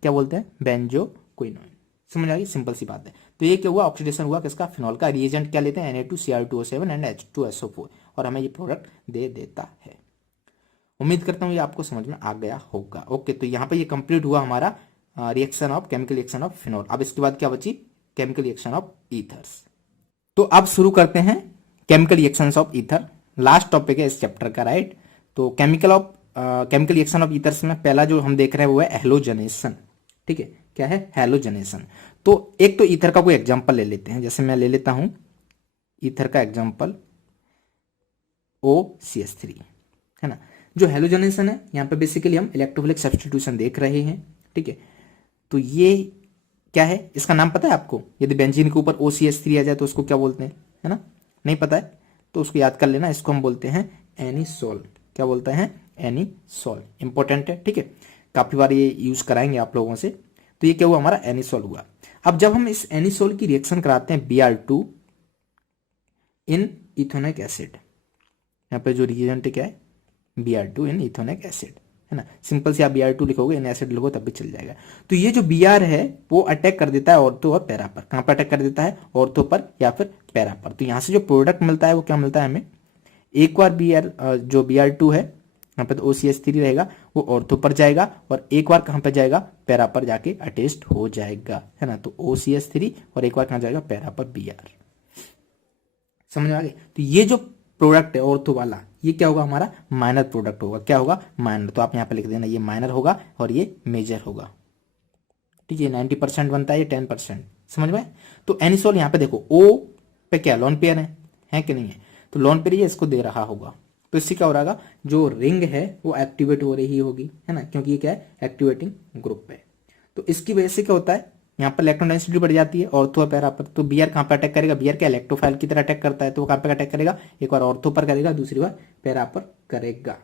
क्या बोलते हैं, बेंजोक्विनोन। समझ आ गई, सिंपल सी बात है। तो ये क्या हुआ, ऑक्सीडेशन हुआ किसका, फिनॉल का। रिएजेंट क्या लेते हैं, Na2Cr2O7 एंड H2SO4, और हमें ये प्रोडक्ट दे देता है। उम्मीद करता हूँ ये आपको समझ में आ गया होगा। ओके, तो यहाँ पे ये कंप्लीट हुआ हमारा reaction of chemical reaction of phenol. अब इसके बाद क्या बची, केमिकल रिएक्शन ऑफ ईथर्स। तो अब शुरू करते हैं chemical reactions of ether. Last topic है इस चैप्टर का, राइट। तो केमिकल रिएक्शन ऑफ ईथर्स में पहला जो हम देख रहे हैं वो है हेलोजनेशन। ठीक है, क्या है, हेलोजनेशन। तो एक तो ईथर का कोई एग्जांपल ले लेते हैं, जैसे मैं ले लेता हूं ईथर का एग्जांपल OCH3, है ना। जो हेलोजनेशन है यहाँ पे बेसिकली हम इलेक्ट्रोफिलिक सब्स्टिट्यूशन देख रहे हैं। ठीक है, तो ये क्या है, इसका नाम पता है आपको, यदि बेंजीन के ऊपर OCH3 आ जाए तो उसको क्या बोलते हैं, है ना, नहीं पता है तो उसको याद कर लेना, इसको हम बोलते हैं एनिसोल। क्या बोलते हैं, एनिसोल, इंपॉर्टेंट है। ठीक है, काफी बार ये यूज कराएंगे आप लोगों से। तो ये क्या हुआ, हमारा एनिसोल हुआ। अब जब हम इस एनिसोल की रिएक्शन कराते हैं Br2 इन इथोनिक एसिड, यहाँ पे जो रिएजेंट क्या है, Br2 इन इथोनिक एसिड, है ना। सिंपल से आप Br2 लिखोगे, इन एसिड लिखो तब भी चल जाएगा। तो ये जो Br है वो अटैक कर देता है ऑर्थो और पैरा पर। कहां पर अटैक कर देता है, ऑर्थो पर या फिर पैरा पर। तो यहां से जो प्रोडक्ट मिलता है वो क्या मिलता है हमें, एक बार जो Br2 है यहाँ पे तो OCH3 रहेगा, वो ऑर्थो पर जाएगा और एक बार कहां पर जाएगा, पैरा पर जाके अटैच्ड हो जाएगा, है ना। तो OCH3 और एक बार कहां जाएगा, पैरा पर Br। समझ में आ गई। तो ये जो प्रोडक्ट है ऑर्थो वाला, ये क्या होगा, हमारा माइनर प्रोडक्ट होगा। क्या होगा, माइनर। तो आप यहाँ पे लिख देना, ये माइनर होगा और ये मेजर होगा। ठीक है, 90% बनता है, ये 10%। समझ में। तो एनिसोल यहाँ पे देखो, O पे क्या लोन पेयर है कि नहीं है, तो लोन पेयर ये इसको दे रहा होगा। तो इससे क्या हो रहा, जो रिंग है वो एक्टिवेट हो रही होगी, है ना, क्योंकि ये क्या है, एक्टिवेटिंग ग्रुप है। तो इसकी वजह से क्या होता है, यहाँ पर इलेक्ट्रॉन डेंसिटी बढ़ जाती है ऑर्थो और पैरा पर। तो Br कहाँ पर अटैक करेगा, Br क्या इलेक्ट्रोफाइल की तरह अटैक करता है, तो वो कहाँ पर अटैक करेगा, एक बार ऑर्थो पर करेगा, दूसरी बार पैरा पर करेगा।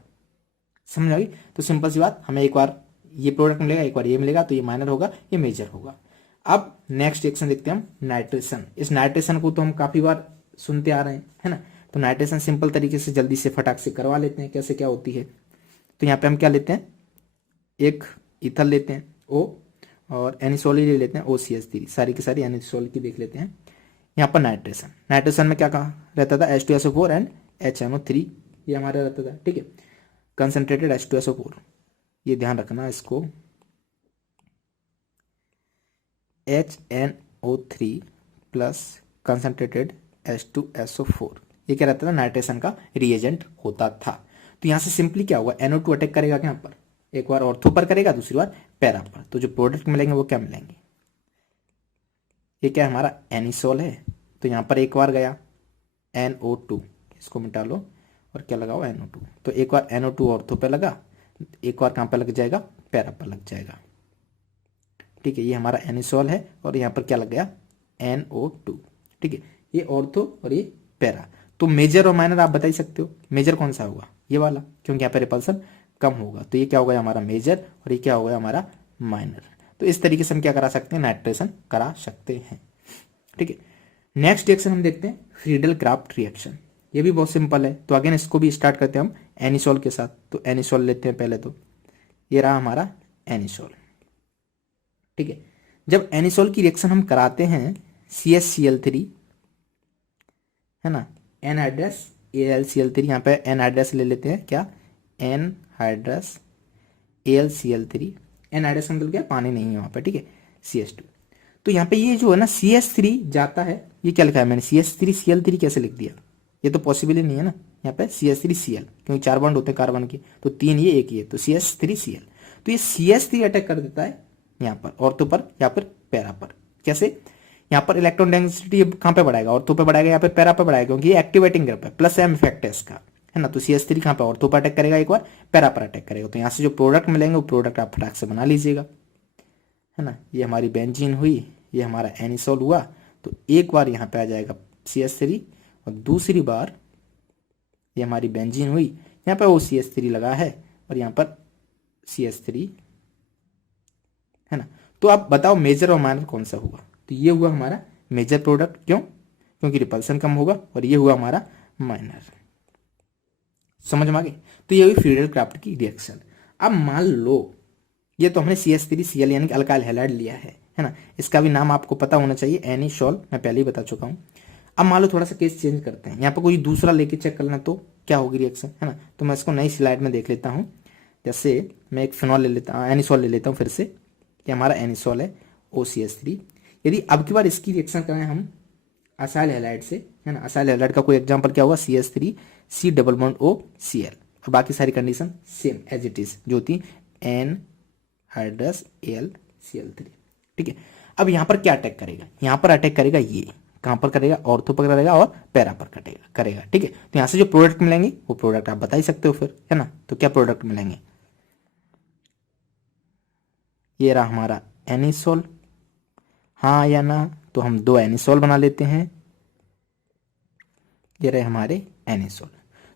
समझ आ गई। तो सिंपल सी बात, हमें एक बार ये प्रोडक्ट मिलेगा, एक बार ये मिलेगा, तो ये माइनर होगा, ये मेजर होगा। अब नेक्स्ट रिएक्शन देखते हैं हम, नाइट्रेशन। इस नाइट्रेशन को तो हम काफी बार सुनते आ रहे हैं, है ना। तो नाइट्रेशन सिंपल तरीके से जल्दी से फटाक से करवा लेते हैं, कैसे क्या होती है। तो यहाँ पे हम क्या लेते हैं, एक ईथर लेते हैं O, और एनिसोल ही ले लेते हैं OCH3, सारी की सारी एनिसोल की देख लेते हैं। यहाँ पर नाइट्रेशन में क्या कहा रहता था, H2SO4 एंड HNO3, ये हमारा रहता था। ठीक है, कंसंट्रेटेड H2SO4, ये ध्यान रखना इसको, HNO3 प्लस कंसंट्रेटेड H2SO4, ये क्या रहता था, नाइट्रेशन का रिएजेंट होता था। तो यहाँ से सिंपली क्या होगा, NO2 अटैक करेगा यहाँ पर, एक बार ऑर्थो पर करेगा, दूसरी बार पैरा पर। तो जो प्रोडक्ट मिलेंगे वो क्या मिलेंगे, ये क्या हमारा एनिसोल है, तो यहाँ पर एक बार गया NO2, इसको मिटा लो और क्या लगाओ, NO2। तो एक बार NO2 ऑर्थो पे लगा, एक बार कहाँ पे लग जाएगा, पैरा पर लग जाएगा। ठीक है, ये हमारा एनिसोल है और यहाँ पर क्या लग गया, NO2। ठीक है, ये ऑर्थो और ये पैरा। तो मेजर और माइनर आप बता ही सकते हो, मेजर कौन सा होगा, ये वाला, क्योंकि यहाँ पे रिपल्सन कम होगा। तो ये क्या होगा, हमारा मेजर, और ये क्या होगा, हमारा माइनर। तो इस तरीके से हम क्या करा सकते हैं, नाइट्रेशन करा सकते हैं। ठीक है, नेक्स्ट रिएक्शन हम देखते हैं, फ्रीडल क्राफ्ट रिएक्शन। ये भी बहुत सिंपल है। तो अगेन इसको भी स्टार्ट करते हैं हम एनिसोल के साथ। तो एनिसोल लेते हैं पहले, तो ये रहा हमारा एनिसोल। ठीक है, जब एनिसोल की रिएक्शन हम कराते हैं CHCl3, है ना, एनहाइड्रस AlCl3, यहाँ पे एनहाइड्रस ले लेते हैं, क्या, एनहाइड्रस AlCl3, एनहाइड्रस मतलब क्या, पानी नहीं है वहां पे। ठीक है, CH2। तो यहाँ पे ये जो है ना CH3 जाता है, ये क्या लिखा है मैंने, CH3Cl3 कैसे लिख दिया, ये तो पॉसिबल ही नहीं है ना। यहाँ पे CH3Cl, क्योंकि 4 बॉन्ड होते हैं कार्बन के, तो 3 ये 1 ये, तो CH3Cl। तो ये CH3 अटैक कर देता है यहाँ पर ऑर्थो पर या फिर पैरा पर। कैसे, यहाँ पर इलेक्ट्रॉन डेंसिटी कहाँ पे बढ़ाएगा, ऑर्थो पे बढ़ाएगा या फिर पैरा पे बढ़ाएगा, क्योंकि ये एक्टिवेटिंग ग्रुप है, प्लस M इफेक्ट है इसका, है ना। तो CH3 कहाँ पे, ऑर्थो पर अटैक करेगा, एक बार पैरा पर अटैक करेगा। तो यहाँ से जो प्रोडक्ट मिलेंगे वो प्रोडक्ट आप फटाक से बना लीजिएगा, है ना। ये हमारी बेंजीन हुई, ये हमारा एनिसोल हुआ। तो एक बार यहाँ पे आ जाएगा CH3 और दूसरी बार ये हमारी बेंजीन हुई, यहाँ पे वो CH3 लगा है और यहाँ पर CH3, है ना। तो आप बताओ मेजर और माइनर कौन सा हुआ। तो ये हुआ हमारा मेजर प्रोडक्ट, क्यों, क्योंकि रिपल्सन कम होगा, और ये हुआ हमारा माइनर। समझ में आ गई। तो ये हुई फ्रीडल क्राफ्ट की रिएक्शन। अब मान लो ये तो हमने CH3Cl यानी कि अल्काइल हैलाइड लिया है, है ना। इसका भी नाम आपको पता होना चाहिए, एनिसोल, मैं पहले ही बता चुका हूँ। अब मान लो थोड़ा सा केस चेंज करते हैं, यहाँ पर कोई दूसरा लेके चेक करना तो क्या होगी रिएक्शन, है ना। तो मैं इसको नई स्लाइड में देख लेता हूँ। जैसे मैं एक फिनॉल ले लेता हूँ, एनिसोल ले लेता हूँ फिर से, ये हमारा एनिसोल है OCH3। यदि अब की बार इसकी रिएक्शन करें हम असाइल हैलाइड से, है ना, असाइल हैलाइड का कोई एग्जांपल क्या होगा, CH3 C double bond OCl। और बाकी सारी condition same as it is जो होती N हाइड्रस AlCl3, ठीक है। अब यहाँ पर क्या अटैक करेगा, यहाँ पर अटैक करेगा, ये कहाँ पर करेगा, ऑर्थो पर करेगा और पैरा पर करेगा, ठीक है। तो यहाँ से जो प्रोडक्ट मिलेंगे वो प्रोडक्ट आप बता ही सकते हो फिर, है ना। तो क्या प्रोडक्ट मिलेंगे, ये रहा हमारा एनिसोल, हाँ या ना, तो हम 2 एनिसोल बना लेते हैं, ये रहे हमारे एनिसोल।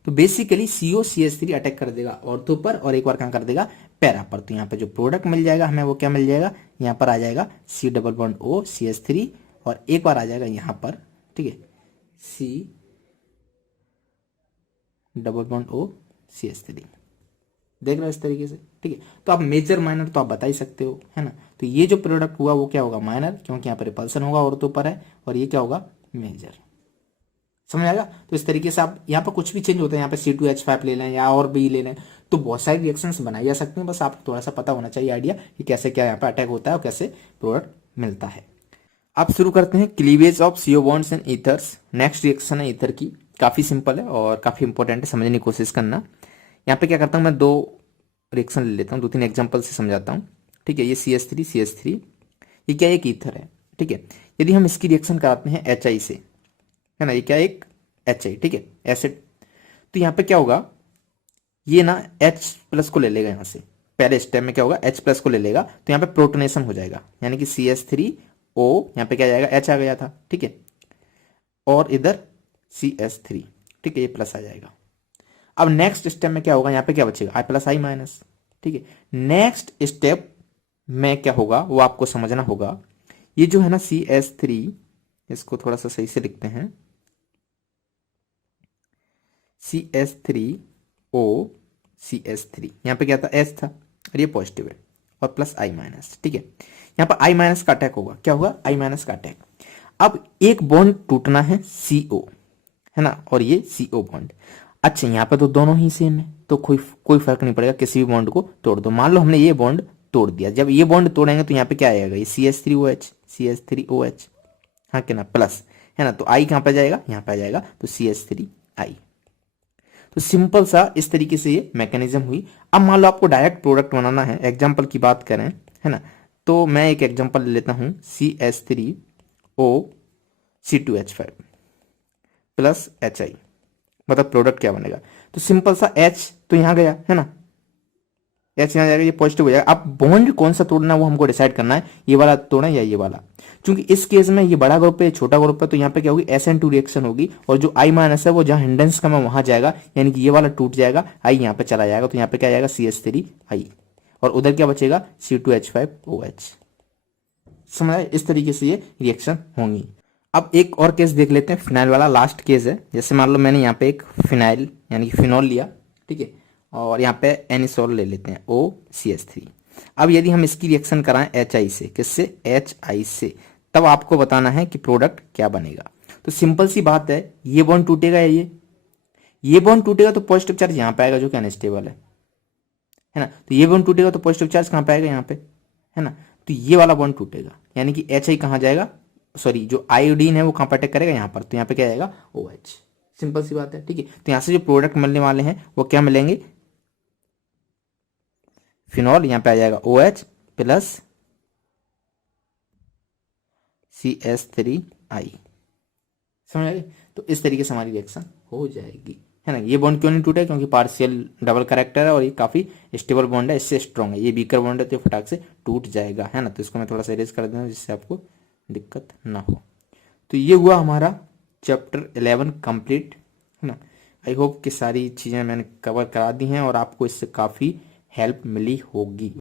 तो बेसिकली COCH3 अटैक कर देगा ऑर्थो पर और एक बार कहाँ कर देगा, पैरा पर। तो यहाँ पे जो प्रोडक्ट मिल जाएगा हमें वो क्या मिल जाएगा, यहाँ पर आ जाएगा C डबल बॉन्ड OCH3 और एक बार आ जाएगा यहाँ पर, ठीक है, C डबल बॉन्ड OCH3। देख रहे हो इस तरीके से, ठीक है। तो आप मेजर माइनर तो आप बता ही सकते हो, है ना। तो ये जो प्रोडक्ट हुआ वो क्या होगा, माइनर, क्योंकि यहाँ पर रिपल्सन होगा ऑर्थो पर है, और ये क्या होगा, मेजर। समझ आएगा। तो इस तरीके से आप यहाँ पर कुछ भी चेंज होता है, यहाँ पे C2H5 ले लें या और भी ले लें, तो बहुत सारी रिएक्शंस बनाई जा सकती हैं। बस आपको थोड़ा सा पता होना चाहिए आइडिया कि कैसे क्या यहाँ पे अटैक होता है और कैसे प्रोडक्ट मिलता है। अब शुरू करते हैं cleavage of CO bonds and ethers. Next reaction है ईथर की, काफी सिंपल है और काफी इंपॉर्टेंट है, समझने की कोशिश करना। यहाँ पे क्या करता हूँ मैं, 2 रिएक्शन ले लेता हूँ, 2-3 एग्जाम्पल से समझाता हूँ, ठीक है। ये CH3 ये क्या एक ईथर है, ठीक है। यदि हम इसकी रिएक्शन कराते हैं HI से, है ना, ये क्या एक HI, ठीक है, एसिड। तो यहाँ पे क्या होगा, ये ना H प्लस को ले लेगा, यहाँ से पहले स्टेप में क्या होगा, H प्लस को ले लेगा, तो यहाँ पे प्रोटोनेशन हो जाएगा, यानी कि CH3O, यहाँ पे क्या जाएगा, H आ गया था, ठीक है, और इधर CH3, ठीक है, ये प्लस आ जाएगा। अब नेक्स्ट स्टेप में क्या होगा, यहाँ पे क्या बचेगा, I प्लस I माइनस, ठीक है। नेक्स्ट स्टेप में क्या होगा वो आपको समझना होगा। ये जो है ना CH3, इसको थोड़ा सा सही से लिखते हैं, CH3O CH3, यहाँ पे क्या था, S था और ये पॉजिटिव है और प्लस I माइनस, ठीक है। यहाँ पर I माइनस का अटैक होगा, क्या होगा, I माइनस का अटैक। अब एक बॉन्ड टूटना है CO, है ना, और ये CO बॉन्ड। अच्छा यहाँ पे तो दोनों ही सेम है, तो कोई फर्क नहीं पड़ेगा, किसी भी बॉन्ड को तोड़ दो। मान लो हमने ये बॉन्ड तोड़ दिया, जब ये बॉन्ड तोड़ेंगे तो यहाँ पे क्या आएगा, ये CH3OH, हाँ क्या ना, प्लस, है ना। तो I कहाँ पे जाएगा, यहाँ पे आ जाएगा, तो CH3I। तो सिंपल सा इस तरीके से ये मैकेनिज्म हुई। अब मान लो आपको डायरेक्ट प्रोडक्ट बनाना है, एग्जांपल की बात करें, है ना, तो मैं एक एग्जांपल ले लेता हूं, CH3O C2H5 प्लस HI, मतलब प्रोडक्ट क्या बनेगा। तो सिंपल सा H तो यहां गया, है ना, H यहाँ जाएगा, ये पॉजिटिव हो जाएगा। अब बॉन्ड कौन सा तोड़ना है वो हमको डिसाइड करना है, ये वाला तोड़ना है या ये वाला। क्योंकि इस केस में ये बड़ा ग्रुप है, छोटा ग्रुप है, तो यहाँ पे क्या होगी, SN2 रिएक्शन होगी, और जो I माइनस है वो जहाँ हिंडेंस का है वहां जाएगा, यानी कि ये वाला टूट जाएगा, I यहाँ पे चला जाएगा, तो यहाँ पे क्या जाएगा, CH3I, और उधर क्या बचेगा, C2H5OH। समझ आए, इस तरीके से ये रिएक्शन होंगी। अब एक और केस देख लेते हैं, फिनाइल वाला लास्ट केस है। जैसे मान लो मैंने यहाँ पे एक फिनाइल यानी कि फिनॉल लिया, ठीक है, और यहाँ पे एनिसोल ले लेते हैं OCH3। अब यदि हम इसकी रिएक्शन कराएं HI से, किससे, HI से, तब आपको बताना है कि प्रोडक्ट क्या बनेगा। तो सिंपल सी बात है, ये बॉन्ड टूटेगा या ये बॉन्ड टूटेगा तो पॉजिटिव चार्ज यहाँ पे आएगा जो कि अनस्टेबल है ना। तो ये बॉन्ड टूटेगा तो पॉजिटिव चार्ज कहाँ पे आएगा, यहाँ पे, है ना। तो ये वाला बॉन्ड टूटेगा, यानी कि HI कहाँ जाएगा, सॉरी जो आयोडीन है वो कहाँ पर अटैक करेगा, यहाँ पर, तो यहाँ पे क्या आएगा, OH। सिंपल सी बात है, ठीक है। तो यहाँ से जो प्रोडक्ट मिलने वाले हैं वो क्या मिलेंगे, फिनॉल, यहाँ पे आ जाएगा OH प्लस CH3I। समझ आ गई। तो इस तरीके से हमारी रिएक्शन हो जाएगी, है ना। ये बॉन्ड क्यों नहीं टूटा, क्योंकि पार्शियल डबल करेक्टर है और ये काफी स्टेबल बॉन्ड है, इससे स्ट्रॉन्ग है। ये वीकर बॉन्ड है तो फटाक से टूट जाएगा, है ना। तो इसको मैं थोड़ा सा इरेज कर दूंगा जिससे आपको दिक्कत ना हो। तो ये हुआ हमारा चैप्टर 11 कंप्लीट, है ना। आई होप कि सारी चीज़ें मैंने कवर करा दी हैं और आपको इससे काफ़ी हेल्प मिली होगी।